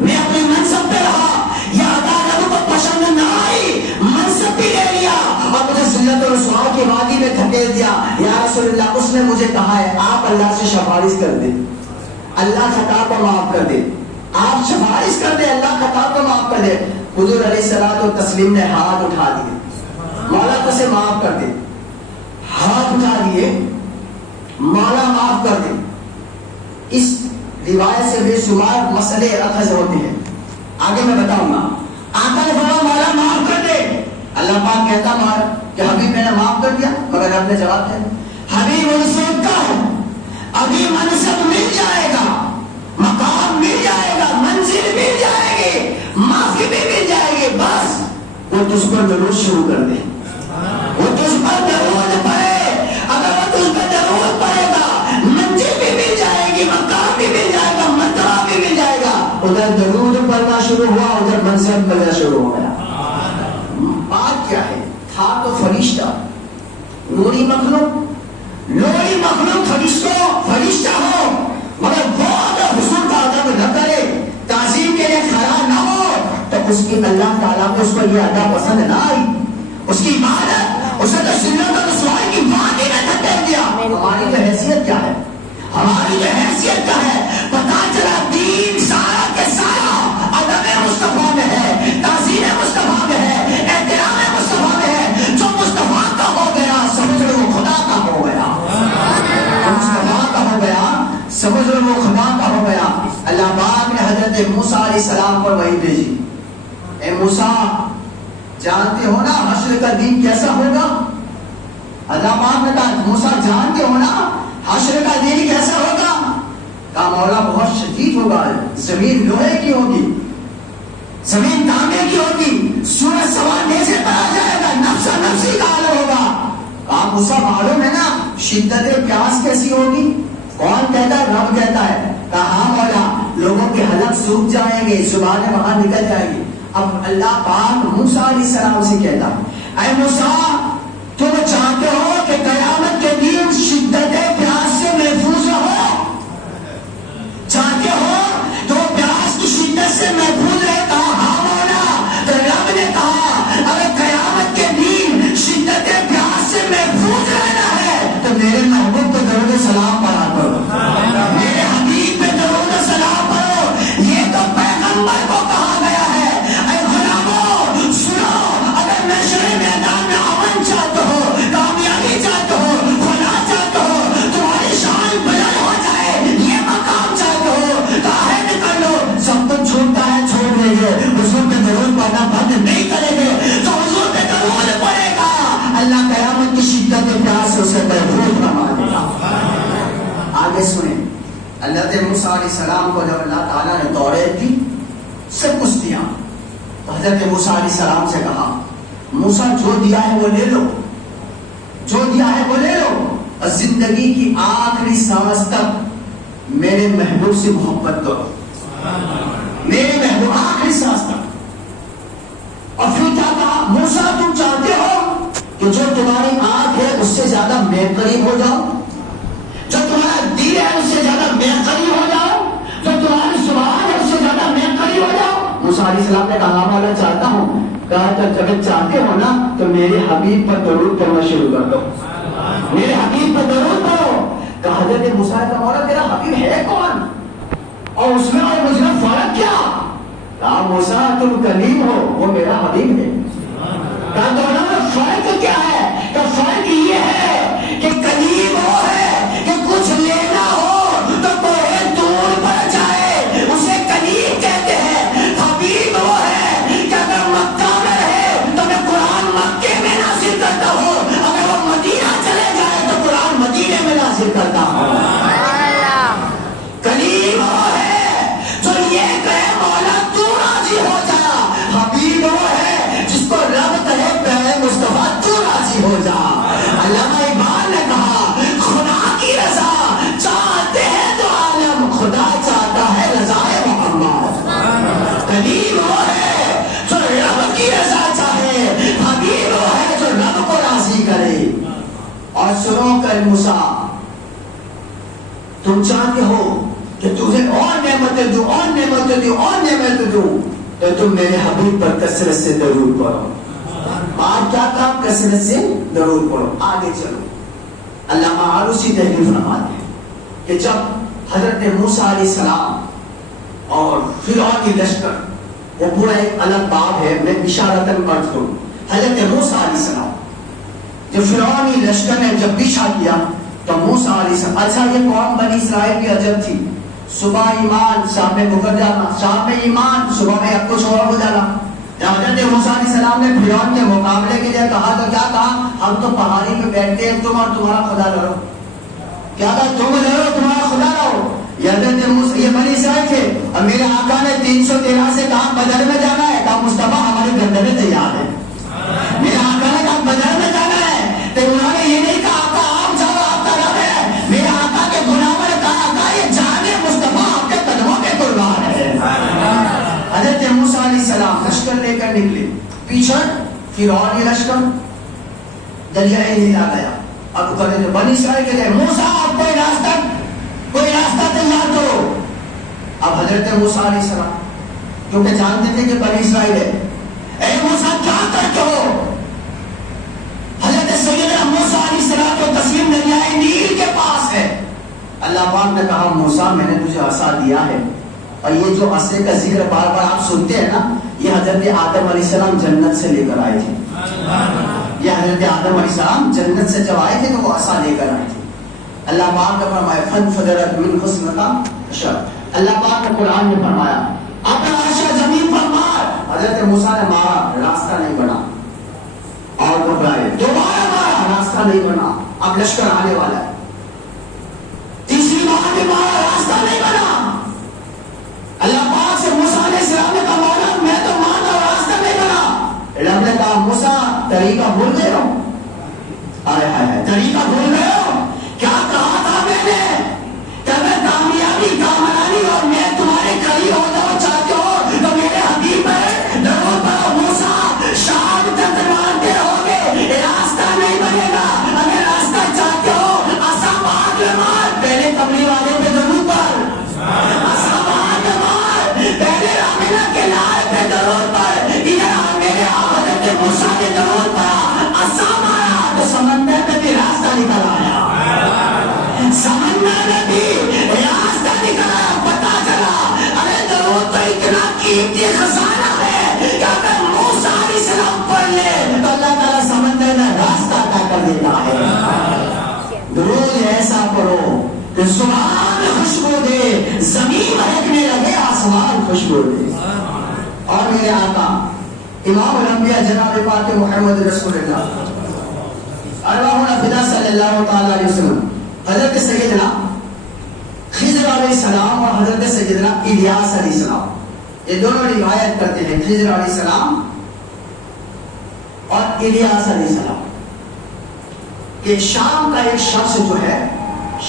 میں اپنے منصب پہ رہا. یہ عدالت کو پسند نہ آئی, منصب بھی لے لیا اور مجھے ذلت و رسوائی کی وادی میں دھکیل دیا. یا رسول اللہ اس نے مجھے کہا ہے آپ اللہ سے سفارش کر دیں, اللہ خطا کو معاف کر دے, آپ سفارش کر دیں, اللہ خطا کو معاف کر دے. حضور علیہ الصلوۃ والتسلیم نے ہاتھ اٹھا دیے, مولا کو سے معاف کر دے, ہاتھ اٹھا دیے, مولا معاف کر دے. اس روایت سے بے شمار مسئلے اخذ ہوتے ہیں, آگے میں بتاؤں گا. آقا نے فرمایا مولا معاف کر دے. اللہ پاک کہتا مار کہ حبیب میں نے معاف کر دیا, مگر رب نے جواب دیا حبیب منصب کا ہے, ابھی منصب مل جائے گا, مقام مل جائے گا, منزل مل جائے گی, معافی بھی مل جائے گی, بس وہ تجھ پر درود شروع کر دے, وہ تجھ پر درود پڑے. اگر وہ تجھ پر درود پڑے گا منزل بھی مل جائے گی, مقام بھی مل جائے گا, مرتبہ بھی مل جائے گا. ادھر درود پڑھنا شروع ہوا, ادھر منصب ملنا شروع ہو گیا. بات کیا ہے؟ تھا تو فرشتہ, نوری مخلوق فرشتہ ہو, مگر وہ اگر حضور کا ادب نہ کرے, تعظیم کے لیے کھڑا نہ ہو, تو اس کی اللہ تعالیٰ کو اس پر یہ ادا پسند نہ آئی. اس کی عبادت اسے تو ذلت اور رسوائی کی وادی میں دھکیل دیا. ہماری تو حیثیت کیا ہے, ہماری تو حیثیت کیا ہے؟ پتا چلا دین سارا کے سارا ادب مصطفیٰ میں ہے, ہے, تعظیم مصطفیٰ میں ہے, احترام مصطفیٰ میں ہے. جو مصطفیٰ کا ہو گیا سمجھ لو وہ خدا کا ہو گیا. مصطفیٰ کا ہو گیا سمجھ لو وہ خدا کا ہو گیا. اللہ پاک نے حضرت موسیٰ علیہ السلام پر وحی بھیجی. اے موسیٰ جانتے ہو نا حشر کا دن کیسا ہوگا؟ اللہ پاک نے کہا موسیٰ جانتے ہو نا حشر کا دن کیسا ہوگا؟ کہا مولا بہت شدید ہوگا, زمین لوہے کی ہوگی, زمین تانبے کی ہوگی, سورج سوار نیزے پر آ جائے گا, نفسا نفسی کا عالم ہوگا. کہا موسیٰ معلوم ہے نا شدت پیاس کیسی ہوگی؟ کون کہتا ہے؟ رب کہتا ہے. کہا ہاں مولا لوگوں کے حلق سوکھ جائیں گے, زبانیں باہر نکل جائیں گی. اب اللہ پاک موسیٰ علیہ السلام سے کہتا اے موسیٰ تم چاہتے ہو کہ قیامت کے دن شدت پیاس سے محفوظ رہو؟ چاہتے ہو تو پیاس کی شدت سے محفوظ رہے؟ کہا ہاں مولا. تو رب نے کہا اگر قیامت کے دن شدت پیاس سے محفوظ رہنا ہے تو میرے محبوب کو درود سلام پڑھا کرو, میرے حبیب پہ درود سلام پڑھو. یہ تو پیغمبر کو کہا گیا ہے. اے غلاموں سنو, اگر نشر میدان میں امن چاہتے ہو, کامیابی چاہتے ہو, فلاح چاہتے ہو, تمہاری شان بلند ہو جائے, یہ مقام چاہتے ہو تو عہد کر لو. سب کچھ چھوٹتا ہے چھوڑ دیں گے, حضور پہ درود پڑھنا بند نہیں کریں گے تو حضور پہ درود پڑے گا. اللہ قیامت کی شدت پیاس سے اسے محفوظ فرما دے گا. آگے سنیں, اللہ موسیٰ علیہ السلام کو جب اللہ تعالیٰ نے توریت دی, سب کچھ دیا, حضرت موسیٰ علیہ السلام سے کہا موسیٰ جو دیا ہے وہ لے لو, جو دیا ہے وہ لے لو, اور زندگی کی آخری سانس تک میرے محبوب سے محبت کرو, میرے محبوب آخری سانس تک. اور پھر کیا کہا موسیٰ تم چاہتے ہو کہ جو تمہاری آنکھ ہے اس سے زیادہ میں قریب ہو جاؤ, جو تمہارا دل ہے اس سے زیادہ میں قریب ہو جاؤ, جو تمہاری زبان ہے اس سے زیادہ میں قریب ہو جاؤ. موسیٰ علیہ السلام نے کہا مولا چاہتا ہوں. کہا جب چاہتے ہو نا تو میرے حبیب پر درود پڑھنا شروع کر دو, میرے حبیب پر درود پڑھو. کہا حضرت موسیٰ کا مولا تیرا حبیب ہے کون, اور اس میں اور مجھ میں فرق کیا؟ کہا موسیٰ تم کلیم ہو, وہ میرا حبیب ہے. کہا دونوں میں فرق کیا ہے؟ کہ فرق یہ ہے کہ کلیم وہ ہے کہ کچھ لینا ہو تو کوئی دور پڑ جائے اسے کلیم کہتے ہیں. حبیب وہ ہے کہ اگر مکہ میں رہے تو میں قرآن مکے میں نازل کرتا ہوں, اگر وہ مدینہ چلے جائے تو قرآن مدینے میں نازل کرتا ہوں. کلیم وہ ہے جو یہ کہے مولا تو راضی ہو جا. حبیب وہ ہے جس کو رب کہے پہلے مصطفیٰ تو راضی ہو جا. علامہ اقبال نے کہا خدا کی رضا چاہتے ہیں تو عالم, خدا چاہتا ہے رضائے محمد. کلیم وہ ہے جو رب کی رضا چاہے, حبیب وہ ہے جو رب کو راضی کرے. اور سنو کل موسیٰ تم چاہتے ہو کہ تجھے اور نعمتیں دوں, اور نعمتیں دوں, اور نعمتیں دوں, تو تم میرے حبیب پر کثرت سے درود پڑھو. آپ کیا کام؟ کثرت سے درود پڑھو. آگے چلو. علامہ آلوسی تحریر فرماتے ہیں کہ جب حضرت موسیٰ علیہ السلام اور فرعون کی لشکر, وہ پورا ایک الگ باب ہے, میں اشارتاً پڑھ دوں. حضرت موسیٰ علیہ السلام جب فرعون کی لشکر نے جب پیچھا کیا تو موسیٰ علیہ السلام, اچھا یہ قوم بنی اسرائیل کی عجب تھی, صبح ایمان شام میں مکر جانا, شام میں ایمان صبح میں اب کچھ اور ہو جانا. جب حضرت موسیٰ علیہ السلام نے فرعون کے مقابلے کے لیے کہا تو کیا کہا, ہم تو پہاڑی پہ بیٹھتے ہیں, تم اور تمہارا خدا لڑو. کیا کہا تم لڑو تمہارا خدا لڑو. یہ حضرت موسیٰ یہ بنی اسرائیل تھے, اور میرے آقا نے 313 سے کہا بدر میں جانا ہے. کہا مصطفیٰ ہمارے گردنے تیار ہے. میرے آقا نے کہا بدر میں جانا ہے, تو انہوں نے یہ نہیں کہا آقا آپ جاؤ آپ کا رب ہے. میرے آقا کے غلاموں نے کہا آقا یہ جانے مصطفیٰ آپ کے قدموں کے قربان ہے. حضرت موسیٰ علیہ السلام لشکر لے کر نکلے, پیچھے فرعون کی لشکر دریائے نیل آ گیا. اب کہتے بنی اسرائیل کے لیے موسیٰ آپ کوئی راستہ تیار کرو. اب حضرت موسیٰ علیہ السلام کیونکہ جانتے تھے کہ بنی اسرائیل ہے, اے موسیٰ کیا کرتے ہو؟ حضرت سیدنا موسیٰ علیہ السلام کو تسلیم دریائے نیل کے پاس ہے. اللہ پاک نے کہا موسیٰ میں نے تجھے عصا دیا ہے, اور یہ جو عصے کا ذکر بار بار آپ سنتے ہیں نا, یہ حضرت آدم علیہ السلام جنت سے لے کر آئے تھے. یہ حضرت آدم علیہ السلام جنت سے جب آئے تھے تو وہ عصا لے کر آئے تھے. اللہ پاک نے فرمایا فانفجرت من حسنها عشر. اللہ پاک نے قرآن میں فرمایا اپنا عرش زمین پر مار. حضرت موسیٰ نے مارا, راستہ نہیں بنا, اور گھبرائے, دوبارہ مارا, راستہ نہیں بنا, اب لشکر آنے والا ہے. تیسری بار بھی مارا, راستہ نہیں بنا. اللہ پاک سے موسیٰ علیہ السلام نے کہا مولا میں تو مارا, راستہ نہیں بنا. رب نے کہا موسیٰ طریقہ بھول گئے ہو, آئے ہائے ہائے طریقہ بھول گئے ہو. کیا کہا تھا میں نے کہ میں کامیابی کامرانی اور میں تمہارے قریب ہو جاؤں چاہتے ہو تو میرے حبیب پر ضرور پڑھو. موسیٰ شہادت مانتے رہوگے, راستہ نہیں بنے گا. اگر راستہ چاہتے ہو عصا بعد میں مار, پہلے کملی والے پہ ضرور پڑھ. عصا بعد میں مار, پہلے رامینہ کے لائے پہ ضرور پڑھ. ادھر میرے حضرت موسیٰ نے ضرور پڑھا, عصا مارا تو سمندر میں بھی راستہ نکل آیا. سمندر میں بھی راستہ نکل آیا. پتا چلا ارے ضرور تو اتنا قیمتی خزانہ ہے کہ اگر موسیٰ علیہ السلام پڑھ لے تو اللہ تعالیٰ سمندر میں راستہ عطا کر دیتا ہے. درود ایسا پڑھو کہ زبان خوشبو دے, زمین مہکنے لگے, آسمان خوشبو دے. اور میرے آقا امام الانبیاء جناب پاک محمد رسول اللہ ارواحنا فدا صلی اللہ تعالی علیہ وسلم حضرت سیدنا خضر علیہ السلام اور حضرت سیدنا الیاس علیہ السلام, یہ دونوں روایت کرتے ہیں, خضر علیہ السلام اور الیاس علیہ السلام, کہ شام کا ایک شخص جو ہے,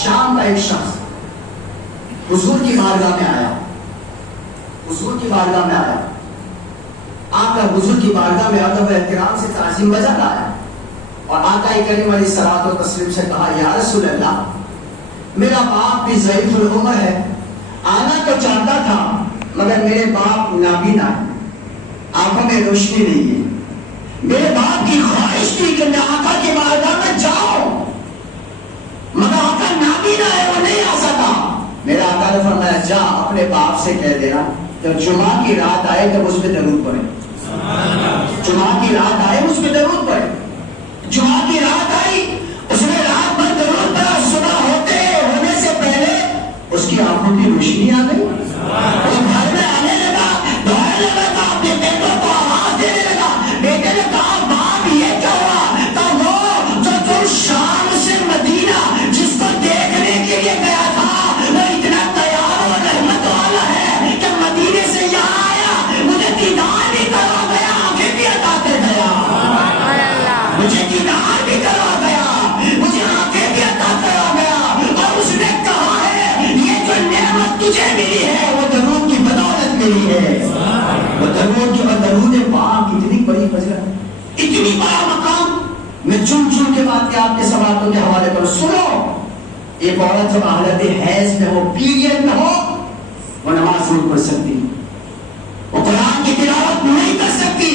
شام کا ایک شخص حضور کی بارگاہ میں آیا, حضور کی بارگاہ میں آیا. آقا حضور کی بارگاہ میں ادب احترام سے تعظیم بجا رہا ہے اور آقا کریم علیہ الصلوۃ والتسلیم سے کہا یا رسول اللہ میرا باپ بھی ضعیف العمر ہے, آنا تو چاہتا تھا مگر میرے باپ نابینا ہے, آنکھوں میں روشنی نہیں ہے. میرے باپ کی خواہش تھی کہ میں آقا کی بارگاہ میں جاؤں مگر آقا نابینا ہے, وہ نہیں آ سکا. میرے آقا نے فرمایا جا اپنے باپ سے کہہ دینا جب جمعہ کی رات آئے تب اس پہ درود پڑھے. جمعہ کی رات آئے اس پہ درود پڑھے. جمعہ کی رات آئی, اس نے رات بھر درود پڑھا, صبح ہونے سے پہلے اس کی آنکھوں کی روشنی آ گئی. وہ گھر میں آنے لگا, دوڑنے لگا, اپنے بیٹوں کو آواز دینے لگا. بیٹے نے کہا باپ یہ کیا ہوا؟ تو وہ جو تم شام سے مدینہ جس کو دیکھنے کے لیے گیا تھا وہ اتنا تیار اور رحمت والا ہے کہ مدینے سے یہاں آیا, مجھے دیدار بھی کروا گیا, آنکھیں بھی عطاتے گیا. مجھے دیدار بھی کروا گیا, مجھے آنکھیں بھی عطا کروا گیا. اور اس نے کہا ہے یہ جو نعمت تجھے ملی ہے وہ درود کی بدولت ملی ہے. وہ درود کی درود پاک اتنی بڑی فضیلت, اتنی بڑا مقام. میں چن چن کے بات کے آپ کے سوالوں کے حوالے پر سنو. ایک عورت جب حالت حیض میں ہو, پیریڈ میں ہو, وہ نماز نہیں پڑھ سکتی, وہ قرآن کی تلاوت نہیں کر سکتی,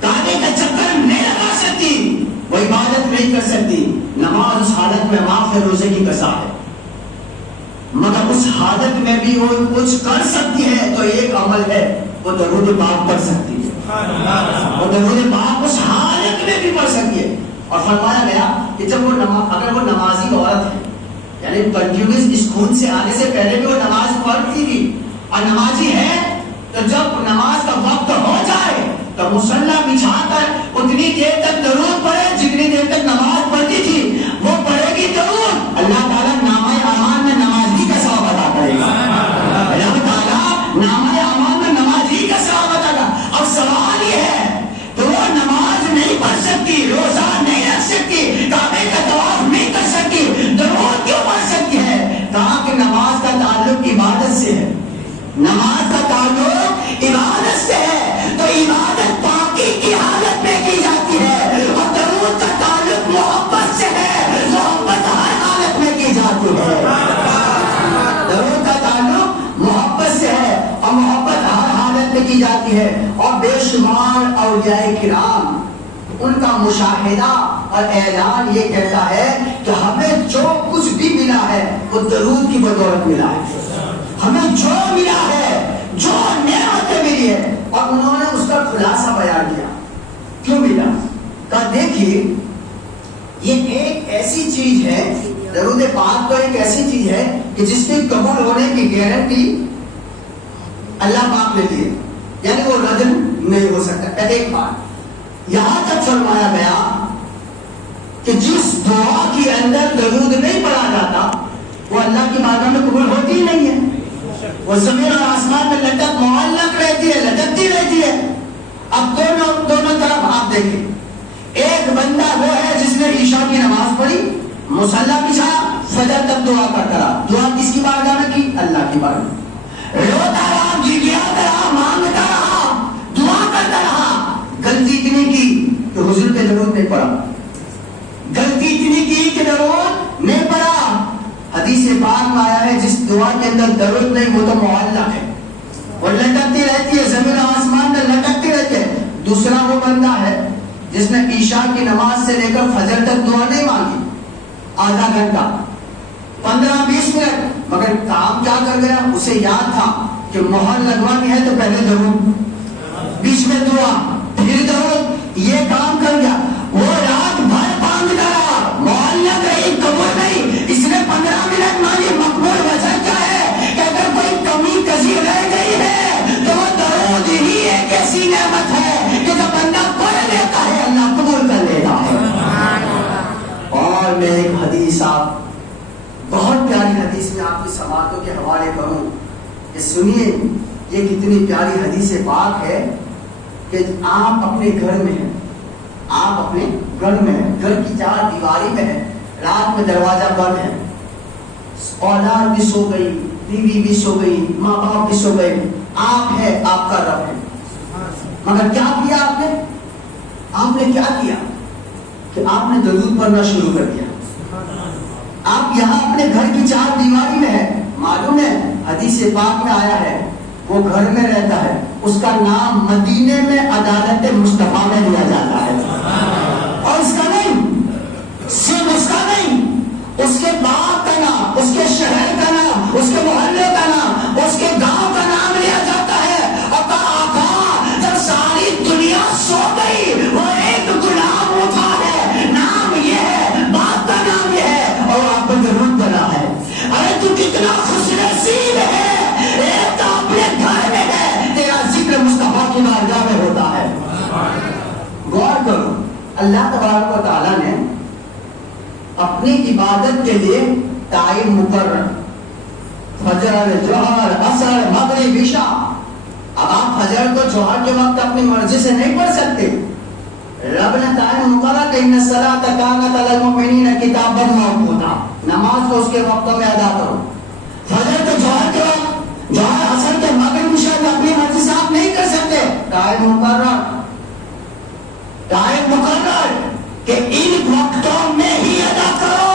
کعبے کا چکر نہیں لگا سکتی, وہ عبادت نہیں کر سکتی. نماز اس حالت میں معاف روزے کی قضا ہے, مگر اس حالت میں بھی وہ کچھ کر سکتی ہے تو ایک عمل ہے, وہ درود پاک پڑھ سکتی ہے. وہ درود پاک اس حالت میں بھی پڑھ سکتی ہے. اور فرمایا گیا کہ جب وہ اگر وہ نمازی عورت ہے, یعنی کنٹینیوس اس خون سے آنے سے پہلے بھی وہ نماز پڑھتی تھی اور نمازی ہے, تو جب نماز کا وقت ہو جائے تو مصلی بچھا کر اتنی دیر تک درود پڑھے جتنی دیر تک نماز پڑھتی تھی, وہ پڑھے گی درود. اللہ تعالیٰ نامہ اعمال میں نمازی کا ثواب عطا کرے گا. اللہ تعالیٰ نامہ اعمال میں نمازی کا ثواب عطا کرے گا. اب سوال یہ ہے کہ وہ نماز نہیں پڑھ سکتی, روزہ نہیں رکھ سکتی, کعبے کا طواف نہیں کر سکتی, درود کیوں پڑھ سکتی ہے؟ کہا کہ نماز کا تعلق عبادت سے ہے, نماز کا تعلق عبادت سے ہے, تو عبادت پاکی کی حالت میں کی جاتی ہے. اور درود کا تعلق محبت سے ہے, محبت ہر حالت میں کی جاتی ہے. درود کا تعلق محبت سے ہے اور محبت ہر حالت میں کی جاتی ہے. اور بے شمار اولیاء کرام ان کا مشاہدہ اور اعلان یہ کہتا ہے کہ ہمیں جو کچھ بھی ملا ہے وہ درود کی بدولت ملا ہے. ہمیں جو ملا ہے, جو نعمتیں ملی ملی ہے اور انہوں نے اس کا خلاصہ بیان کیا. کیوں ملا؟ کہا دیکھیے یہ ایک ایسی چیز ہے، درود پاک تو ایک ایسی چیز ہے کہ جس کے قبول ہونے کی گارنٹی اللہ پاک نے دی، یعنی وہ رد نہیں ہو سکتا. ایک بات یہاں تک فرمایا گیا کہ جس دعا کے اندر درود نہیں پڑھا جاتا وہ اللہ کی بارگاہ میں قبول ہوتی ہی نہیں ہے. وہ زمین اور آسمان میں لٹک معلق رہتی ہے، لٹکتی رہتی ہے. اب دونوں طرف آپ دیکھیں، ایک بندہ وہ ہے جس نے عشاء کی نماز پڑھی، مصلی بچھا، فجر تک دعا کرتا رہا. دعا کس کی بارگاہ میں کی؟ اللہ کی بارگاہ میں. روتا رہا، گڑگڑاتا رہا، مانگتا رہا، دعا کرتا رہا. غلطی اتنی کی کہ حضور پہ درود نہیں پڑا، غلطی اتنی کی کہ درود نہیں پڑا. حدیث پاک میں آیا ہے جس دعا کے اندر درود نہیں وہ تو معلق ہے، وہ لٹکتی رہتی ہے، زمین و آسمان میں لٹکتی رہتی ہے. دوسرا وہ بندہ ہے جس نے عشاء کی نماز سے لے کر فجر تک دعا نہیں مانگی، آدھا گھنٹہ 15-20 منٹ، مگر کام کیا کر گیا؟ اسے یاد تھا کہ مہر لگوانی ہے تو پہلے درود، بیچ میں دعا، پھر درود. یہ کام کر گیا. وہ رات بھر مانگتا رہا، معلق رہی، قبول نہیں. اس نے 15 منٹ مانگی، مقبول. وجہ کیا ہے کہ اگر کوئی کمی کسی رہ گئی ہے تو وہ درود ہی ایک ایسی نعمت ہے کہ جب بندہ پڑھ لیتا ہے اللہ قبول کر لیتا ہے. اور میں ایک حدیث، آپ بہت پیاری حدیث میں آپ کی سماعتوں کے حوالے کروں کہ سنیے یہ کتنی پیاری حدیث پاک ہے کہ آپ اپنے گھر میں ہیں، آپ اپنے گھر میں ہیں، گھر کی 4 دیواری میں ہیں، رات میں دروازہ بند ہے، اولاد بھی سو گئی، بیوی بھی سو گئی، ماں باپ بھی سو گئے، آپ ہے، آپ کا رب ہے. مگر کیا کیا آپ نے کیا کیا کہ آپ نے درود پڑھنا شروع کر دیا. آپ یہاں اپنے گھر کی 4 دیواری میں ہے. معلوم ہے حدیث پاک میں آیا ہے وہ گھر میں رہتا ہے، اس کا نام مدینے میں عدالت مصطفیٰ میں دیا جاتا ہے. اور اس کا نہیں، صرف اس کا نہیں، اس کے باپ کا نام، اس کے شہر کا نام، اس کے محلے کا نام، اس کے گاؤں کا نام لیا جاتا ہے. اور کہا آقا جب ساری دنیا سو گئی وہ ایک غلام اٹھا ہے، نام یہ ہے، باپ کا نام یہ ہے، اور آپ کو درود بنا ہے. ارے تو کتنا خوش نصیب ہے، ایک تو اپنے گھر میں ہے، تیرا ذکر مصطفیٰ کی بارگاہ میں ہوتا ہے. غور کرو، اللہ تبارک و تعالیٰ نے اپنی عبادت کے لیے ٹائم مقرر، فجر، جوہر، عصر، مغرب، عشاء. اب آپ فجر کو جوہر کے وقت اپنی مرضی سے نہیں پڑھ سکتے. رب نے ٹائم مقرر کہ ان الصلاۃ کانت علی المؤمنین کتابا موقوتا، نماز کو اس کے وقتوں میں ادا کرو. فجر کو جوہر کے وقت، جوہر عصر کے، مغرب، عشاء کو اپنی مرضی سے آپ نہیں کر سکتے. ٹائم مقرر، ٹائم مقرر کہ ان وقتوں میں ہی ادا کرو.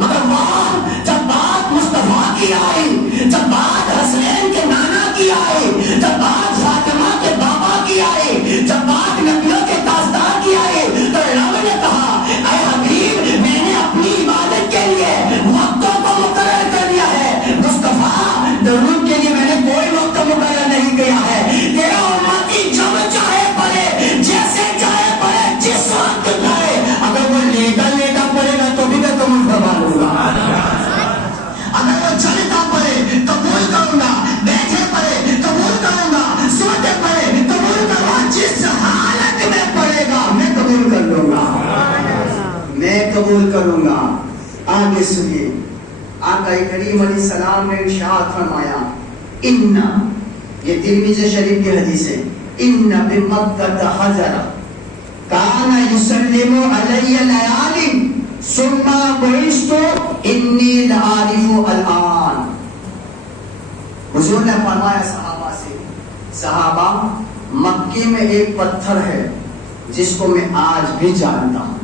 مگر وہاں جب بات مصطفیٰ کی آئی، جب بات حسنین کے نانا کی آئی، جب بات فاطمہ کے بابا کی آئی، جب بات نبیوں کے تاجدار کی آئی، تو رب نے کہا اے حبیب میں نے اپنی عبادت کے لیے وقتوں کو مقرر کر دیا ہے. مصطفیٰ درود کے لیے میں نے کوئی وقت مقرر نہیں کیا ہے. تیرا امتی جب چاہے پڑھے، جیسے چاہے پڑھے، جس وقت چاہے. اگر وہ لیٹا لیٹا پڑھے گا تو بھی میں قبول کروا لوں گا. اگر وہ چلتا پڑھے قبول کروں گا، بیٹھے پڑھے قبول کروں گا، سوتے پڑھے قبول کروں گا. جس حالت میں پڑھے گا میں قبول کر لوں گا، میں قبول کروں گا. آگے سنیے، آقا کریم علیہ السلام نے ارشاد فرمایا، ان، یہ ترمذی شریف کی حدیث ہے، ان بمکہ حجر کان یسلم علی لیالی ثم بعثت انی لعارف الان. حضور نے فرمایا صحابہ سے، صحابہ مکے میں ایک پتھر ہے جس کو میں آج بھی جانتا ہوں.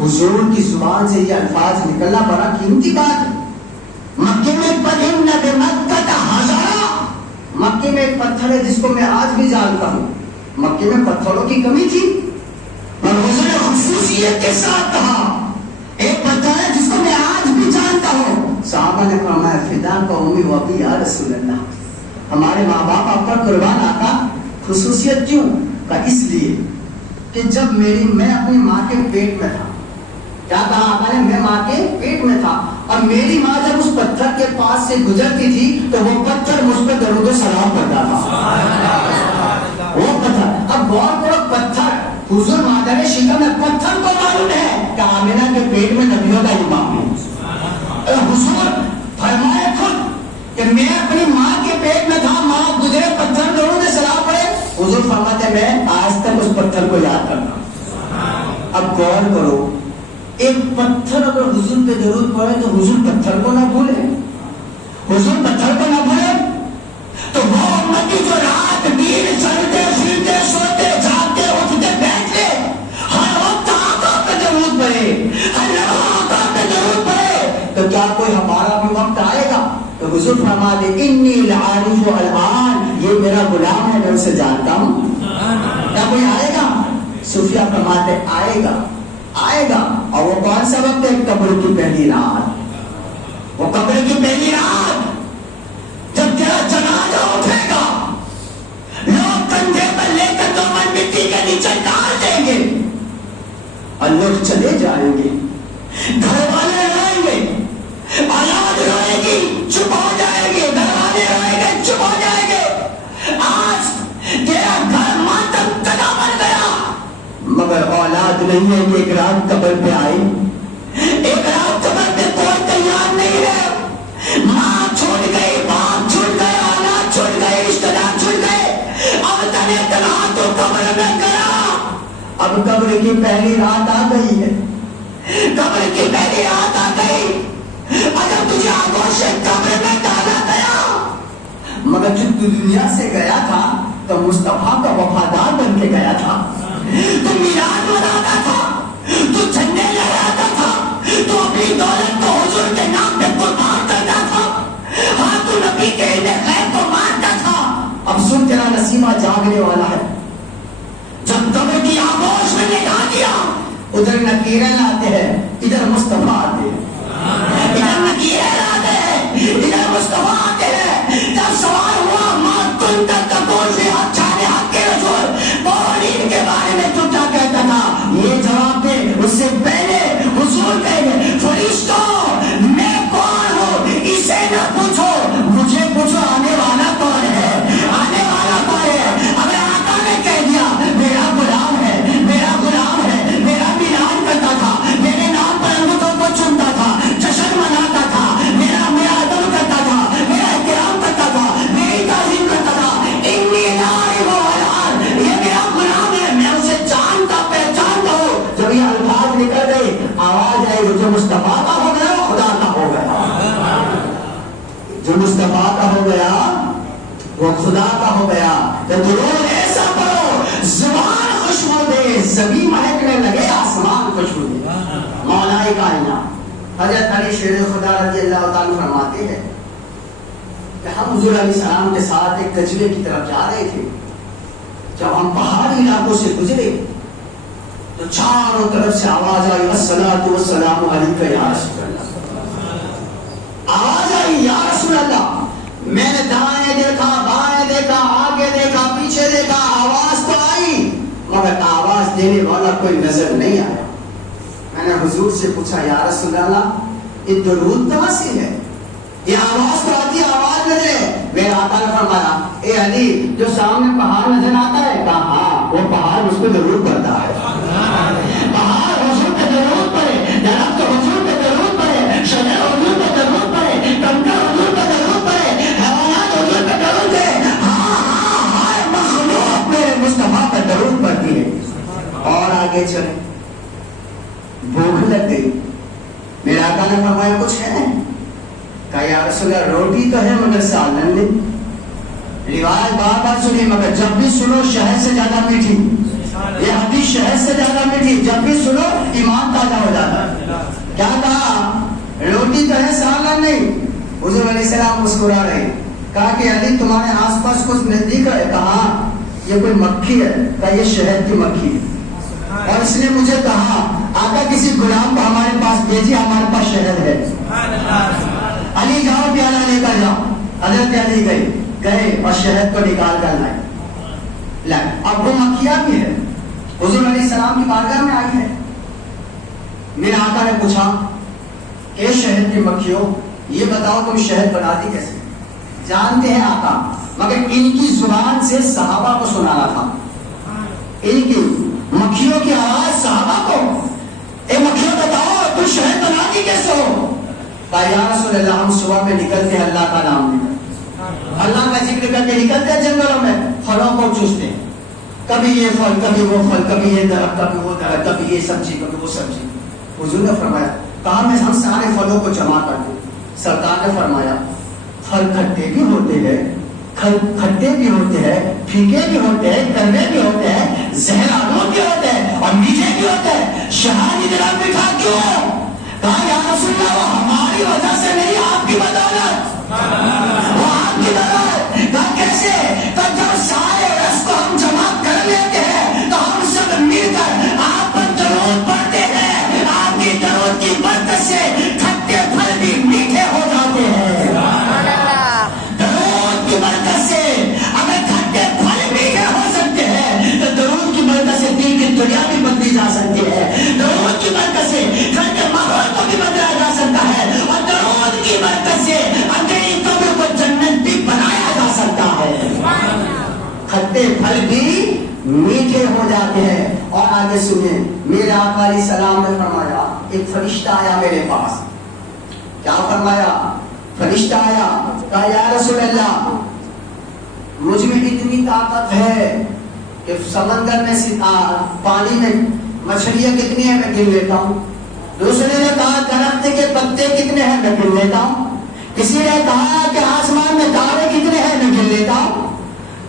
حضور کی زبان سے یہ الفاظ نکلنا بڑا قیمتی بات ہے. مکے میں مکے میں ایک پتھر ہے جس کو میں آج بھی جانتا ہوں. مکے میں پتھروں کی کمی تھی اور حضور نے خصوصیت کے ساتھ کہا ایک پتھر ہے جس کو میں آج بھی جانتا ہوں. صحابہ نے فرمایا فدا کا امی و ابی یا رسول اللہ، ہمارے ماں باپ آپ پر قربان آقا خصوصیت کیوں کا اس لیے کہ جب میں اپنی ماں کے پیٹ میں تھا، کیا کہا آقا نے؟ میں ماں کے پیٹ میں تھا، اور میری ماں جب اس پتھر کے پاس سے گزرتی تھی تو وہ پتھر مجھ پہ درود و سلام کرتا تھا۔ وہ پتھر، اب غور کرو، پتھر حضور مادر شکم ہے، پتھر کو معلوم ہے کہ آمنہ کے پیٹ میں نبیوں کا امام ہے۔ حضور فرمائے خود کہ میں اپنی ماں کے پیٹ میں تھا، ماں گزرے، پتھر درود سلام پڑے، حضور فرماتے میں آج تک اس پتھر کو یاد کرتا ہوں۔ اب غور کرو، ایک پتھر اگر حضور پہ درود پڑے تو حضور پتھر کو نہ بھولے، حضور پتھر کو نہ بھولے، تو وہ امتی جو رات دن چلتے پھرتے سوتے جاگتے اٹھتے بیٹھتے ہر وقت آقا پہ درود پڑے، ہر لمحہ آقا پہ درود پڑے، تو کیا کوئی ہمارا بھی وقت آئے گا؟ تو حضور فرماتے انی العارف الان، یہ میرا غلام ہے، میں اسے جانتا ہوں، کیا کوئی آئے گا؟ صوفیہ فرماتے آئے گا، آئے گا، اور وہ کون سا وقت ہے؟ قبر کی پہلی رات، وہ قبر کی پہلی رات جب تیرا جنازہ اٹھے گا، لوگ کندھے پر لے کر دو من مٹی کے نیچے ڈال دیں گے اور لوگ چلے جائیں گے، گھر والے روئیں گے، اولاد روئے گی، چپ ہو جائے گی، گھر والے روئیں گے، چپ ہو جائیں گے، آج تیرا گھر ماتم کدا بن گیا، مگر اولاد نہیں ہے کہ ایک رات قبر پہ آئی، ایک رات قبر پہ کوئی تیار نہیں ہے، ماں چھوٹ گئی، باپ چھوٹ گئے، اولاد چھوٹ گئی، رشتہ دار چھوٹ گئے، اب تنے تنہا تو قبر میں گیا، اب قبر کی پہلی رات آ گئی ہے، قبر کی پہلی رات آ گئی، اگر تجھے آگوش قبر میں ڈالا گیا، مگر جب تو دنیا سے گیا تھا تو مصطفیٰ کا وفادار بن کے گیا تھا، تو میلاد مناتا تھا، تو جھنڈے لہراتا تھا، تو اپنی دولت کو حضور کے نام پہ قربان کرتا تھا، ہاں تو نبی کے خیر کو مانتا تھا، اب سن تیرا نسیمہ جاگنے والا ہے، جب قبر کی آگوش میں نگاہ دیا، ادھر نکیریں لاتے ہیں، ادھر مصطفیٰ آتے ہیں، ادھر نکیریں لاتے ہیں، ادھر مصطفیٰ آتے ہیں، جب سوال ہوا ماں کن تک تقول فی حق چھانے حق کے رسول، موالین کے بارے میں تو کیا کہتا تھا؟ یہ جواب دے، اس سے پہلے حضور کہیں گے فرشتوں میں کون ہوں اسے نہ پوچھو، مجھے پوچھو آنے والا کون ہے، آنے والا کون ہے، اگر آقا نے کہہ دیا میرا غلام ہے، میرا غلام ہے، میرا میلاد کرتا تھا، میرے نام پر انگوٹھوں کو چومتا تھا، جشن مناتا تھا، میرا ادب کرتا تھا، میرا احترام کرتا تھا، میری تعظیم کرتا تھا، انی لائی وہ الان، یہ میرا غلام ہے، میں اسے جانتا پہچانتا ہوں، جب یہ الفاظ نکل گئے آواز آئی، جو مصطفیٰ کا ہو گیا وہ خدا کا ہو گیا، جو مصطفیٰ کا ہو گیا وہ خدا کا ہو گیا، تو درود ایسا پڑھو زبان خوشبو دے، زمین مہکنے لگے، آسمان خوشبو دے، مولا کائنات حضرت علی شیر خدا رضی اللہ تعالیٰ فرماتے ہیں کہ ہم حضور علیہ السلام کے ساتھ ایک کجوے کی طرف جا رہے تھے، جب ہم پہاڑی علاقوں سے گزرے تو چاروں طرف سے آواز آئی الصلاۃ والسلام علیک یا رسول اللہ، آواز آئی یا رسول اللہ، میں نے دائیں دیکھا، بائیں دیکھا، آگے دیکھا، پیچھے دیکھا، آواز تو آئی مگر آواز دینے والا کوئی نظر نہیں آیا، میں نے حضور سے پوچھا یا رسول اللہ یہ درود کہاں سے ہے، یہ آواز تو آتی ہے، آواز نہ دے، میرے آقا نے فرمایا اے علی جو سامنے پہاڑ نظر آتا ہے، کہا ہاں وہ پہاڑ اس پہ درود پڑتا ہے، پہاڑ حضور پہ درود پڑے، درخت حضور پہ درود پڑے، شجر حضور پہ درود پڑے، کنکر حضور پہ درود پڑے، حیوانات حضور پہ درود دے، ہاں ہر مخلوق میرے مصطفیٰ پہ درود پڑتی ہے، اور آگے چلے، بھوک لگ گئی، میرے آقا نے فرمایا کچھ ہے، کہا یا رسول اللہ روٹی تو ہے مگر سالن نہیں، روایت بار بار سنی مگر جب بھی سنو شہد سے زیادہ میٹھی، یہ حدیث شہد سے زیادہ میٹھی، جب بھی سنو ایمان تازہ ہو جاتا ہے، کیا کہا روٹی تو ہے سالن نہیں، حضور علیہ السلام مسکرا رہے، کہا کہ علی تمہارے آس پاس کچھ نزدیک ہے، کہا یہ کوئی مکھی ہے، کہا یہ شہد کی مکھی ہے، اور اس نے مجھے کہا آقا کسی غلام کو ہمارے پاس بھیجیے، ہمارے پاس شہد ہے، علی جاؤ پیالہ لے کر جاؤ، حضرت علی گئی، گئے اور شہد کو نکال کر لائے. اب وہ مکھیاں بھی ہے حضور علیہ السلام کی بارگاہ میں آئی ہے. میرے آقا نے پوچھا کہ شہد کی مکھیوں یہ بتاؤ تم شہد بناتی کیسے؟ جانتے ہیں آقا، مگر ان کی زبان سے صحابہ کو سنانا تھا. ان کی مکھیوں کی آواز صحابہ کو، اے مکھیوں بتاؤ تم شہد بناتی کیسے ہو؟ کہا یا رسول اللہ ہم صبح میں نکلتے ہیں اللہ کا نام لے کر، اللہ کا ذکر کر کے نکلتے ہیں جنگلوں میں، پھلوں کو چوستے ہیں، کبھی یہ پھل کبھی وہ پھل، کبھی یہ درخت کبھی وہ درخت، کبھی یہ سبزی کبھی وہ سبزی. حضور نے فرمایا کہا میں ہم سارے پھلوں کو جمع کر دوں. سرکار نے فرمایا پھل کھٹے بھی ہوتے ہیں، کھٹے بھی ہوتے ہیں، پھیکے بھی ہوتے ہیں، کڑوے بھی ہوتے ہیں، زہر آلود بھی ہوتے ہیں اور میٹھے بھی ہوتے ہیں. شہاد اتنا میٹھا کیوں؟ کہا یا رسول اللہ وہ ہماری وجہ سے نہیں، آپ کی بدولت، وہ آپ کی بدولت. کہا کیسے؟ تو جب سارے رس کو ہم جمع کر لیتے ہیں تو ہم سب مل کر آپ پر درود پڑھتے ہیں، آپ کی درود کی برکت سے کھٹے پھل بھی میٹھے ہو جاتے ہیں. درود کی برکت سے اگر کھٹے پھل میٹھے ہو سکتے ہیں تو درود کی برکت سے دل کی دنیا بھی بدلی جا سکتی ہے. درود کی برکت سے گھر کے ماحول کو بھی بدلا جا سکتا ہے اور درود کی برکت سے اندھیری قبر کو جنت بھی بنایا جا سکتا ہے. کھٹے پھل بھی میٹھے ہو جاتے ہیں. اور آگے سنیں، میرے آقا علیہ السلام نے فرمایا ایک فرشتہ آیا میرے پاس. کیا فرمایا؟ فرشتہ آیا، کہا یا رسول اللہ مجھ میں اتنی طاقت ہے کہ سمندر میں پانی میں مچھلیاں کتنی ہیں میں گن لیتا ہوں. دوسرے نے کہا درخت کے پتے کتنے ہیں میں گن لیتا ہوں. کسی نے کہا کہ آسمان میں تارے کتنے ہیں میں گن لیتا ہوں.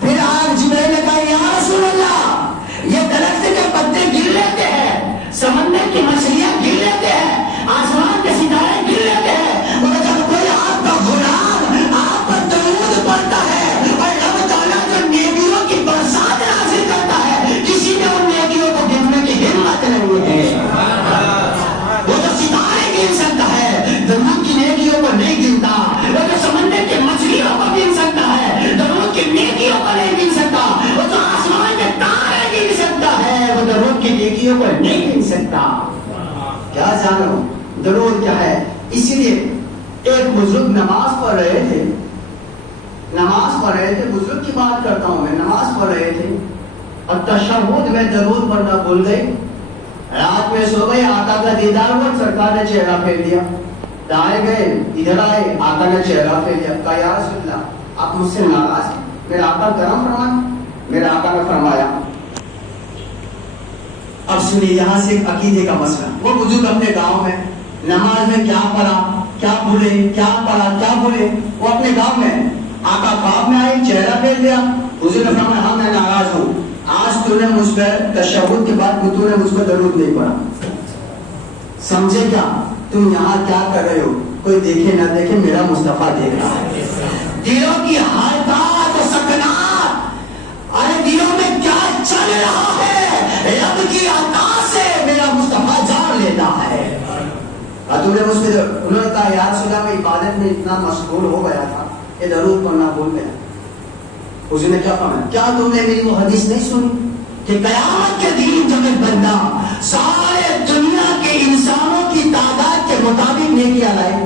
پھر آج جبرائیل نے کہا یا رسول اللہ یہ درخت کے پتے گر لیتے ہیں، سمندر کی مچھلیاں گر لیتے ہیں، آسمان کے ستارے گر لیتے ہیں، مگر جب کوئی آپ کا غلام آپ پر درود پڑھتا ہے اور رب تعالیٰ جو نیکیوں کی برسات نازل کرتا ہے کسی نے ان نیکیوں کو گننے کی ہمت نہیں ہے. وہ جو ستارے گن سکتا ہے درود کی نیکیوں کو نہیں گنتا، وہ جو سمندر کی مچھلیوں کو گن سکتا ہے درود کی نیکیوں کو نہیں گن سکتا، وہ جو آسمان کے تارے گن سکتا ہے وہ درود کی نیکیوں کو نہیں گن سکتا. کیا جانو درود کیا ہے؟ اسی لیے ایک بزرگ نماز پڑھ رہے تھے، بزرگ کی بات کرتا ہوں میں، نماز پڑھ رہے تھے اور تشہد میں درود پڑھنا بھول گئے. رات میں سو گئے، آقا کا دیدار ہوا، سرکار نے چہرہ پھیر دیا. دائیں گئے ادھر آئے، آقا نے چہرہ پھیر دیا. کہا یا رسول اللہ آپ مجھ سے ناراض ہیں؟ میرا آقا کرم فرمائے. میرا آقا نے فرمایا اب سنیے یہاں سے ایک عقیدے کا مسئلہ. وہ بزرگ اپنے گاؤں میں نماز میں کیا پڑھا کیا بھولے، کیا پڑھا کیا بھولے، وہ اپنے گاؤں میں آقا خواب میں آئی، چہرہ پھیر دیا. حضور نے فرمایا ہاں میں ناراض ہوں، آج تو نے مجھ پر تشہد کے بعد تو نے مجھ پر درود نہیں پڑھا. سمجھے کیا؟ تم یہاں کیا کر رہے ہو؟ کوئی دیکھے نہ دیکھے میرا مصطفیٰ دیکھ رہا ہے. دلوں کی حرکات و سکنات، ارے دلوں میں کیا چل رہا ہے رب کی عطا سے میرا مصطفیٰ جان لیتا ہے. تم نے مجھ پہ انہوں نے کہا یا رسول اللہ میں عبادت میں اتنا مشغول ہو گیا تھا کہ درود پڑھنا بھول گیا. اس نے کیا فرمایا؟ کیا تم نے میری وہ حدیث نہیں سنی کہ قیامت کے دن جب ایک بندہ سارے دنیا کے انسانوں کی تعداد کے مطابق نیکیاں لائے،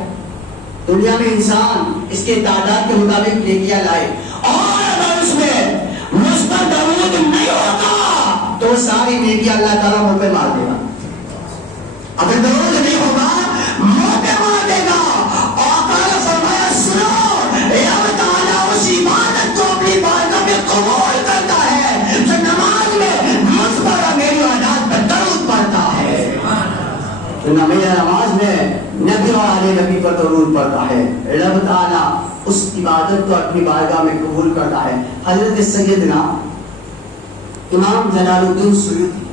دنیا میں انسان اس کے تعداد کے مطابق نیکیاں لائے، اور اگر اس میں مجھ پر درود نہیں ہوگا تو ساری نیکیاں اللہ تعالیٰ منہ پہ مار دے گا. اگر درود نہیں ہوگا منہ پہ مار دے گا. آقا نے فرمایا سنو رب تعالیٰ اس عبادت کو اپنی بارگاہ میں قبول کرتا ہے جو نماز میں مجھ پر اور میری اولاد پر درود پڑھتا ہے. تو نماز میں نبی اور آل نبی پر درود پڑھتا ہے، رب تعالیٰ اس عبادت کو اپنی بارگاہ میں قبول کرتا ہے. حضرت سیدنا امام جلال الدین سیوطی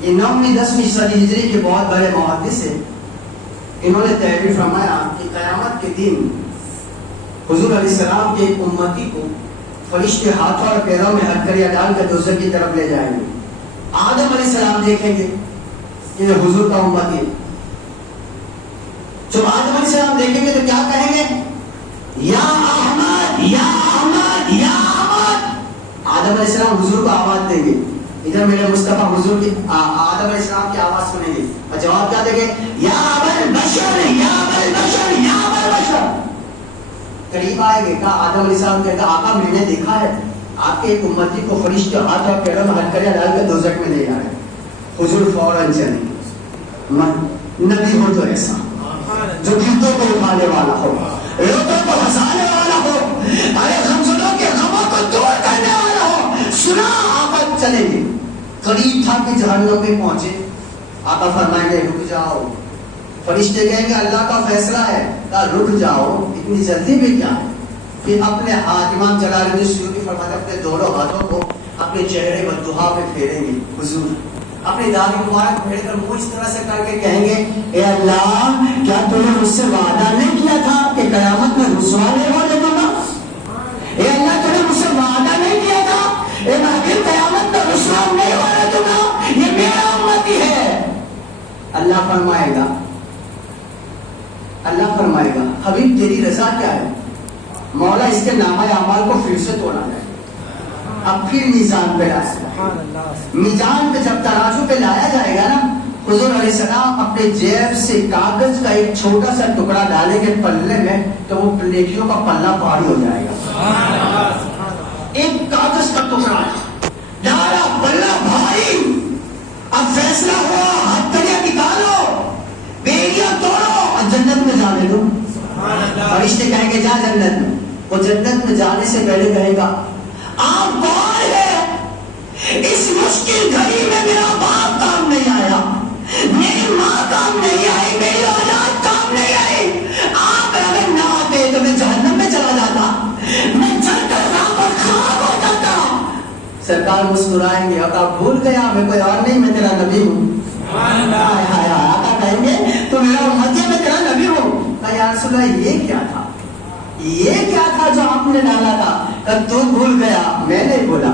یہ 9ویں 10ویں صدی ہجری کے بہت بڑے محدث ہیں. انہوں نے تحریر فرمایا کہ قیامت کے دن حضور علیہ السلام کے ایک امتی کو فرشتے ہاتھوں اور پیروں میں ہتھکڑیاں ڈال کر دوزخ کی طرف لے جائیں گے. آدم علیہ السلام دیکھیں گے کہ یہ حضور کا امتی ہے. جب آدم علیہ السلام دیکھیں گے تو کیا کہیں گے؟ یا احمد یا احمد آدم علیہ السلام حضور کو آواز دیں گے, ادھر میرے مصطفیٰ حضور کی آدم علیہ السلام کی آواز سنیں گے اور جواب کیا دیں گے, یا ابل بشر یا ابل بشر یا ابل بشر. قریب آئے گے, کہا آدم علیہ السلام کہتا آقا میں نے دیکھا ہے آپ کے ایک امتی کو فرشتے ہاتھ اور پیروں میں ہتھکڑیاں ڈال کے دوزخ میں لے جا رہے ہیں. حضور فوراً چلیں گے, نبی ہو تو ایسا جو گردوں کو اٹھانے والا ہو, روتوں کو ہنسانے والا ہو, ارے غمزدوں کے غموں کو دور کرنے والا ہو. سنا آقا چلیں گے, قریب تھا کہ جہنم میں پہنچے, آقا فرمائیں گے رک جاؤ. فرشتے کہیں گے اللہ کا فیصلہ ہے, کہا رک جاؤ اتنی جلدی بھی کیا ہے. پھر اپنے ہاتھ, امام جلال الدین سیوطی فرماتے اپنے دونوں ہاتھوں کو اپنے چہرے بددعا پہ پھیریں گے. حضور اپنی داڑھی مبارک پھیر کر منہ اس طرح سے کر کے کہیں گے, اے اللہ کیا تو نے مجھ سے وعدہ نہیں کیا تھا کہ قیامت میں رسوا نہیں ہونے دوں گا؟ اے اللہ تو نے مجھ سے وعدہ نہیں کیا تھا اے مہدی قیامت میں رسوا نہیں ہونے دوں گا, یہ میرا امتی ہے. اللہ فرمائے گا, اللہ فرمائے گا حبیب تیری رضا کیا ہے؟ مولا اس کے نامہ اعمال کو پھر سے توڑا جائے, اب پھر میزان پہ لایا. میزان پہ جب ترازو پہ لایا جائے گا نا, حضور علیہ السلام اپنے جیب سے کاغذ کا ایک چھوٹا سا ٹکڑا ڈالیں گے پلے میں, تو وہ نیکیوں کا پلہ بھاری ہو جائے گا. ایک کاغذ کا ٹکڑا ڈالا, پلہ بھاری. اب فیصلہ ہوا, ہتھیلیاں نکالو, بیڑیاں توڑو اور جنت میں جانے دو. فرشتے کہیں گے جا جنت میں. وہ جنت میں جانے سے پہلے کہے گا آپ کون ہے, اس مشکل گھڑی میں میرا باپ کام نہیں آیا, میری ماں کام نہیں آئی, میری اولاد کام نہیں آئی. آپ اگر نہ آتے تو میں جہنم میں چلا جاتا, میں جل کر راہ پر خاک ہو جاتا. سرکار مسکرائیں گے, آقا بھول گیا میں کوئی اور نہیں, میں تیرا نبی ہوں. آقا کہیں گے تو میرا امتی ہے, میں تیرا نبی ہوں. یا رسول اللہ یہ کیا تھا, یہ کیا تھا جو آپ نے ڈالا تھا؟ کہ تو بھول گیا میں نہیں بولا,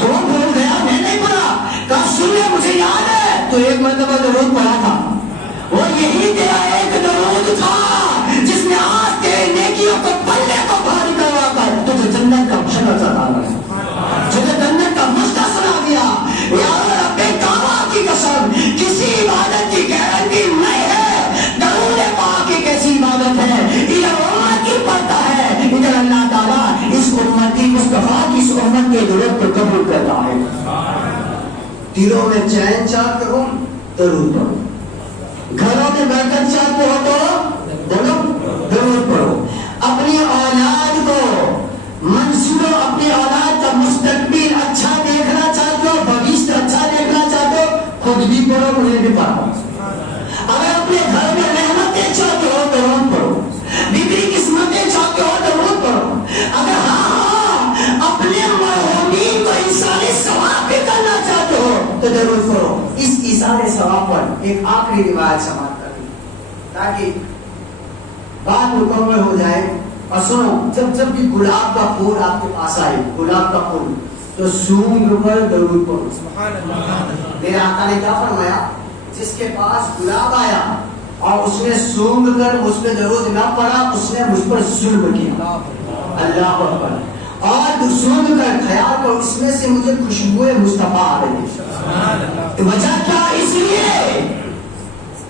تو بھول گیا میں نہیں بولا. کہا سن لے مجھے یاد ہے تو ایک مرتبہ درود پڑھا تھا, وہ یہی تیرا ایک درود تھا جس نے آج تیرے نیکیوں کو پلے کو بھاری کروا کر تجھے جنت کا بشرا چڑھا دیا, تجھے جنت کا مشتہ سنا دیا. یا رب کعبہ کی قسم کسی عبادت کی گارنٹی نہیں ہے. درود پاک کی کیسی عبادت ہے, ادھر امت کی پڑھتا ہے, ادھر اللہ تعالیٰ اس امتی مصطفیٰ کی اس امت کے درود کو قبول کرتا ہے. دلوں میں چین چاہتے ہو درود پڑھو, گھروں میں برکت چاہتے ہو تو بولو درود پڑھو. اپنی اولاد کو منصوروں, اپنی اولاد کا مستقبل اچھا دیکھنا چاہتے ہو, بھوشیہ اچھا دیکھنا چاہتے ہو, خود بھی پڑھو انہیں بھی پڑھو. اگر اپنے گھر میں رحمتیں چاہتے ہو تو درود پڑھو, بگڑی قسمتیں چاہتے ہو تو درود پڑھو. اگر ہاں اپنے مرحومین کو ایصال ثواب بھی کرنا چاہتے ہو تو درود پڑھو. اس ایصال ثواب پر ایک آخری روایت سماعت کر لی تاکہ بات مکمل ہو جائے. اور سنو, جب بھی گلاب کا پھول آپ کے پاس آئے, گلاب کا پھول, تو سونگ پر درود پڑھو. میرے آقا نے کیا فرمایا, جس کے پاس گلاب آیا اور اس نے سونگ کر اس پہ درود نہ پڑا, اس نے مجھ پر ظلم کیا. اللہ اکبر. اور سونگ کر خیال کر اس میں سے مجھے خوشبو مصطفیٰ آ رہی. وجہ کیا, اس لیے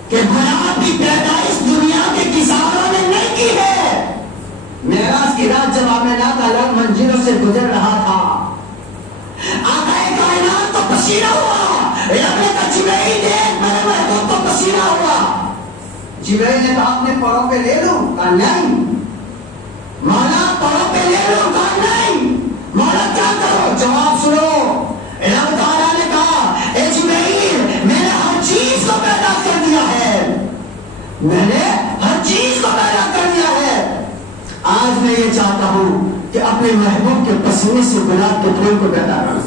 کہ بھلا کی پیدائش دنیا کے کسانوں نے نہیں کی ہے. معراج کی رات جب آمنات الگ منزلوں سے گزر رہا تھا, آقا کائنات کو پسینہ ہوا, رب نے کہا جبرائیل دیکھ میرے محبوب کو پسینہ ہوا. جبرائیل نے کہا اپنے پروں پہ لے لوں, کہا نہیں. مولا پروں پہ لے لوں, کہا نہیں. مولا کیا کرو, جواب سنو. رب تعالیٰ نے کہا اے جبرائیل میں نے ہر چیز کو پیدا کر دیا ہے, میں نے ہر چیز کو پیدا کر دیا ہے. آج میں یہ چاہتا ہوں کہ اپنے محبوب کے پسینے سے گلاب کے پھول کو پیدا کروں.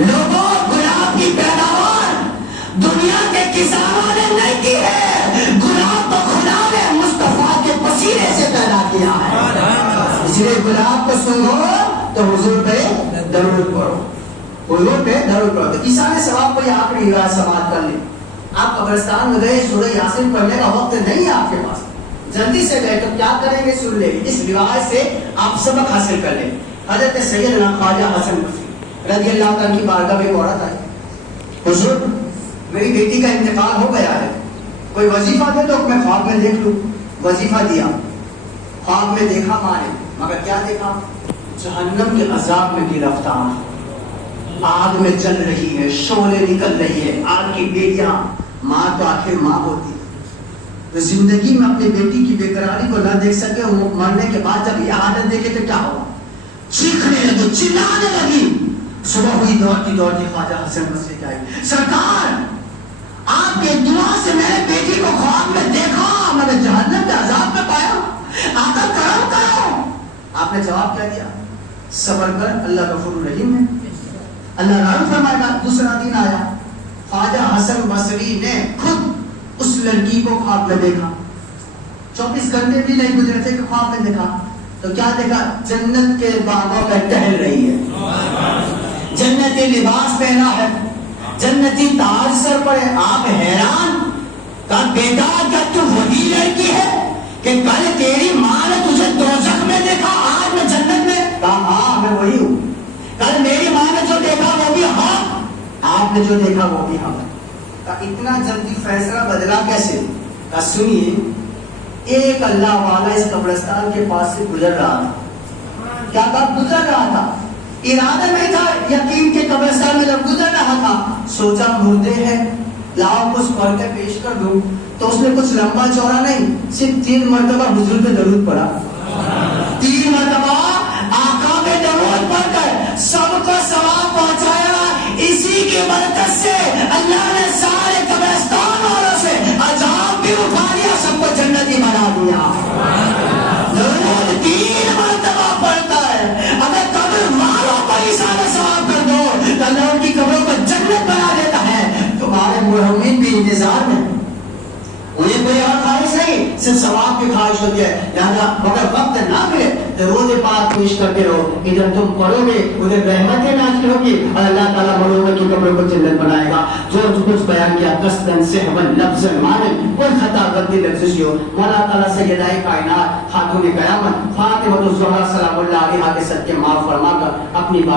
لوگوں, گلاب کی پیداوار دنیا کے کسانوں نے نہیں کی ہے, گلاب تو خدا نے مصطفیٰ کے پسینے سے پیدا کیا ہے. اس لیے گلاب کو سنو تو حضور پہ درود پڑھو, حضور پہ درود پڑھو. تو ایصال ثواب کو یہ آخری روایت سماعت کر لیں. آپ قبرستان میں گئے, سورہ یاسین پڑھنے کا وقت نہیں ہے آپ کے پاس, جلدی سے گئے تو کیا کریں گے, سن لیں. اس روایت سے آپ سبق حاصل کر لیں. حضرت سیدنا خواجہ حسن بصری رضی اللہ تعالیٰ کی بارگاہ میں ایک عورت آئی، حضور میری بیٹی کا انتقال ہو گیا ہے، کوئی وظیفہ دے تو میں خواب میں دیکھ لوں۔ وظیفہ دیا، خواب میں دیکھا ماں نے، مگر کیا دیکھا؟ جہنم کے عذاب میں کی رفتار، آگ میں جل رہی ہے، شعلے نکل رہی ہے، آگ کی بیٹیاں۔ ماں تو آخر ماں ہوتی ہے، تو زندگی میں اپنی بیٹی کی بے قراری کو نہ دیکھ سکے، مرنے کے بعد جب یہ حالت دیکھے تو کیا ہوا؟ چیخنے لگی، چلانے لگی۔ صبح ہوئی، دوڑتی دوڑتی خواجہ حسن بصری آئی، سرکار آپ کے دعا سے میں نے بیٹی کو خواب میں دیکھا، میں نے جہنم کے عذاب میں پایا، آقا کرم کرو۔ آپ نے جواب کیا دیا؟ صبر کر، اللہ غفور رحیم ہے، اللہ رحم فرمائے گا۔ دوسرا دن آیا، خواجہ حسن بصری نے خود اس لڑکی کو خواب میں دیکھا، 24 گھنٹے بھی نہیں گزرے تھے کہ خواب میں دیکھا، تو کیا دیکھا؟ جنت کے باغوں میں ٹہل رہی ہے، جنتی لباس پہنا ہے، جنتی تاج سر پر ہے۔ آپ حیران، کہا بیٹا کیا تو وہی لڑکی ہے کہ کل تیری ماں نے تجھے دوزخ میں دیکھا، آج میں جنت میں؟ کہا ہاں میں وہی ہوں، کل میری ماں نے جو دیکھا وہ بھی ہاں، آپ نے جو دیکھا وہ بھی ہاں۔ کہا اتنا جلدی فیصلہ بدلا کیسے؟ کہا سنیے، ایک اللہ والا اس قبرستان کے پاس سے گزر رہا تھا۔ کیا بات؟ گزر رہا تھا، ارادہ نہیں تھا، یقین کے قبرستان میں جب گزر رہا تھا سوچا مردے ہیں، لاؤ کچھ پڑھ کے پیش کر دوں، تو اس نے کچھ لمبا چوڑا نہیں، صرف 3 مرتبہ حضور پہ درود پڑھا، 3 مرتبہ آقا پہ درود پڑھ کر سب کو ثواب پہنچایا۔ اسی کی برکت سے اللہ نے سارے قبرستان والوں سے عذاب بھی اٹھا لیا، سب کو جنتی بنا دیا۔ درود 3 مرتبہ پڑھتا ہے، اگر قبر والوں کو اشارہ ثواب کر دو تو اللہ ان کی قبروں کو جنت بنا دیتا ہے۔ تمہارے مرحومین بھی انتظار میں، انہیں کوئی اور خواہش نہیں، صرف ثواب کی خواہش ہوتی ہے، لہذا مگر وقت نہ ملے تو روز پاک پیش کرتے رہو، ادھر تم پڑھو گے ادھر رحمتیں نازل ہوگی اور اللہ تعالیٰ مرحوموں کی قبروں کو جنت بنائے گا۔ جو کچھ بیان کیا قصداً سہواً لفظاً معنی کوئی خطا غلطی لفظی ہو، مولا تعالیٰ سیدہ کائنات خاتون قیامت فاطمہ الزہرا سلام اللہ علیہا کے صدقے معاف فرما کر اپنی بات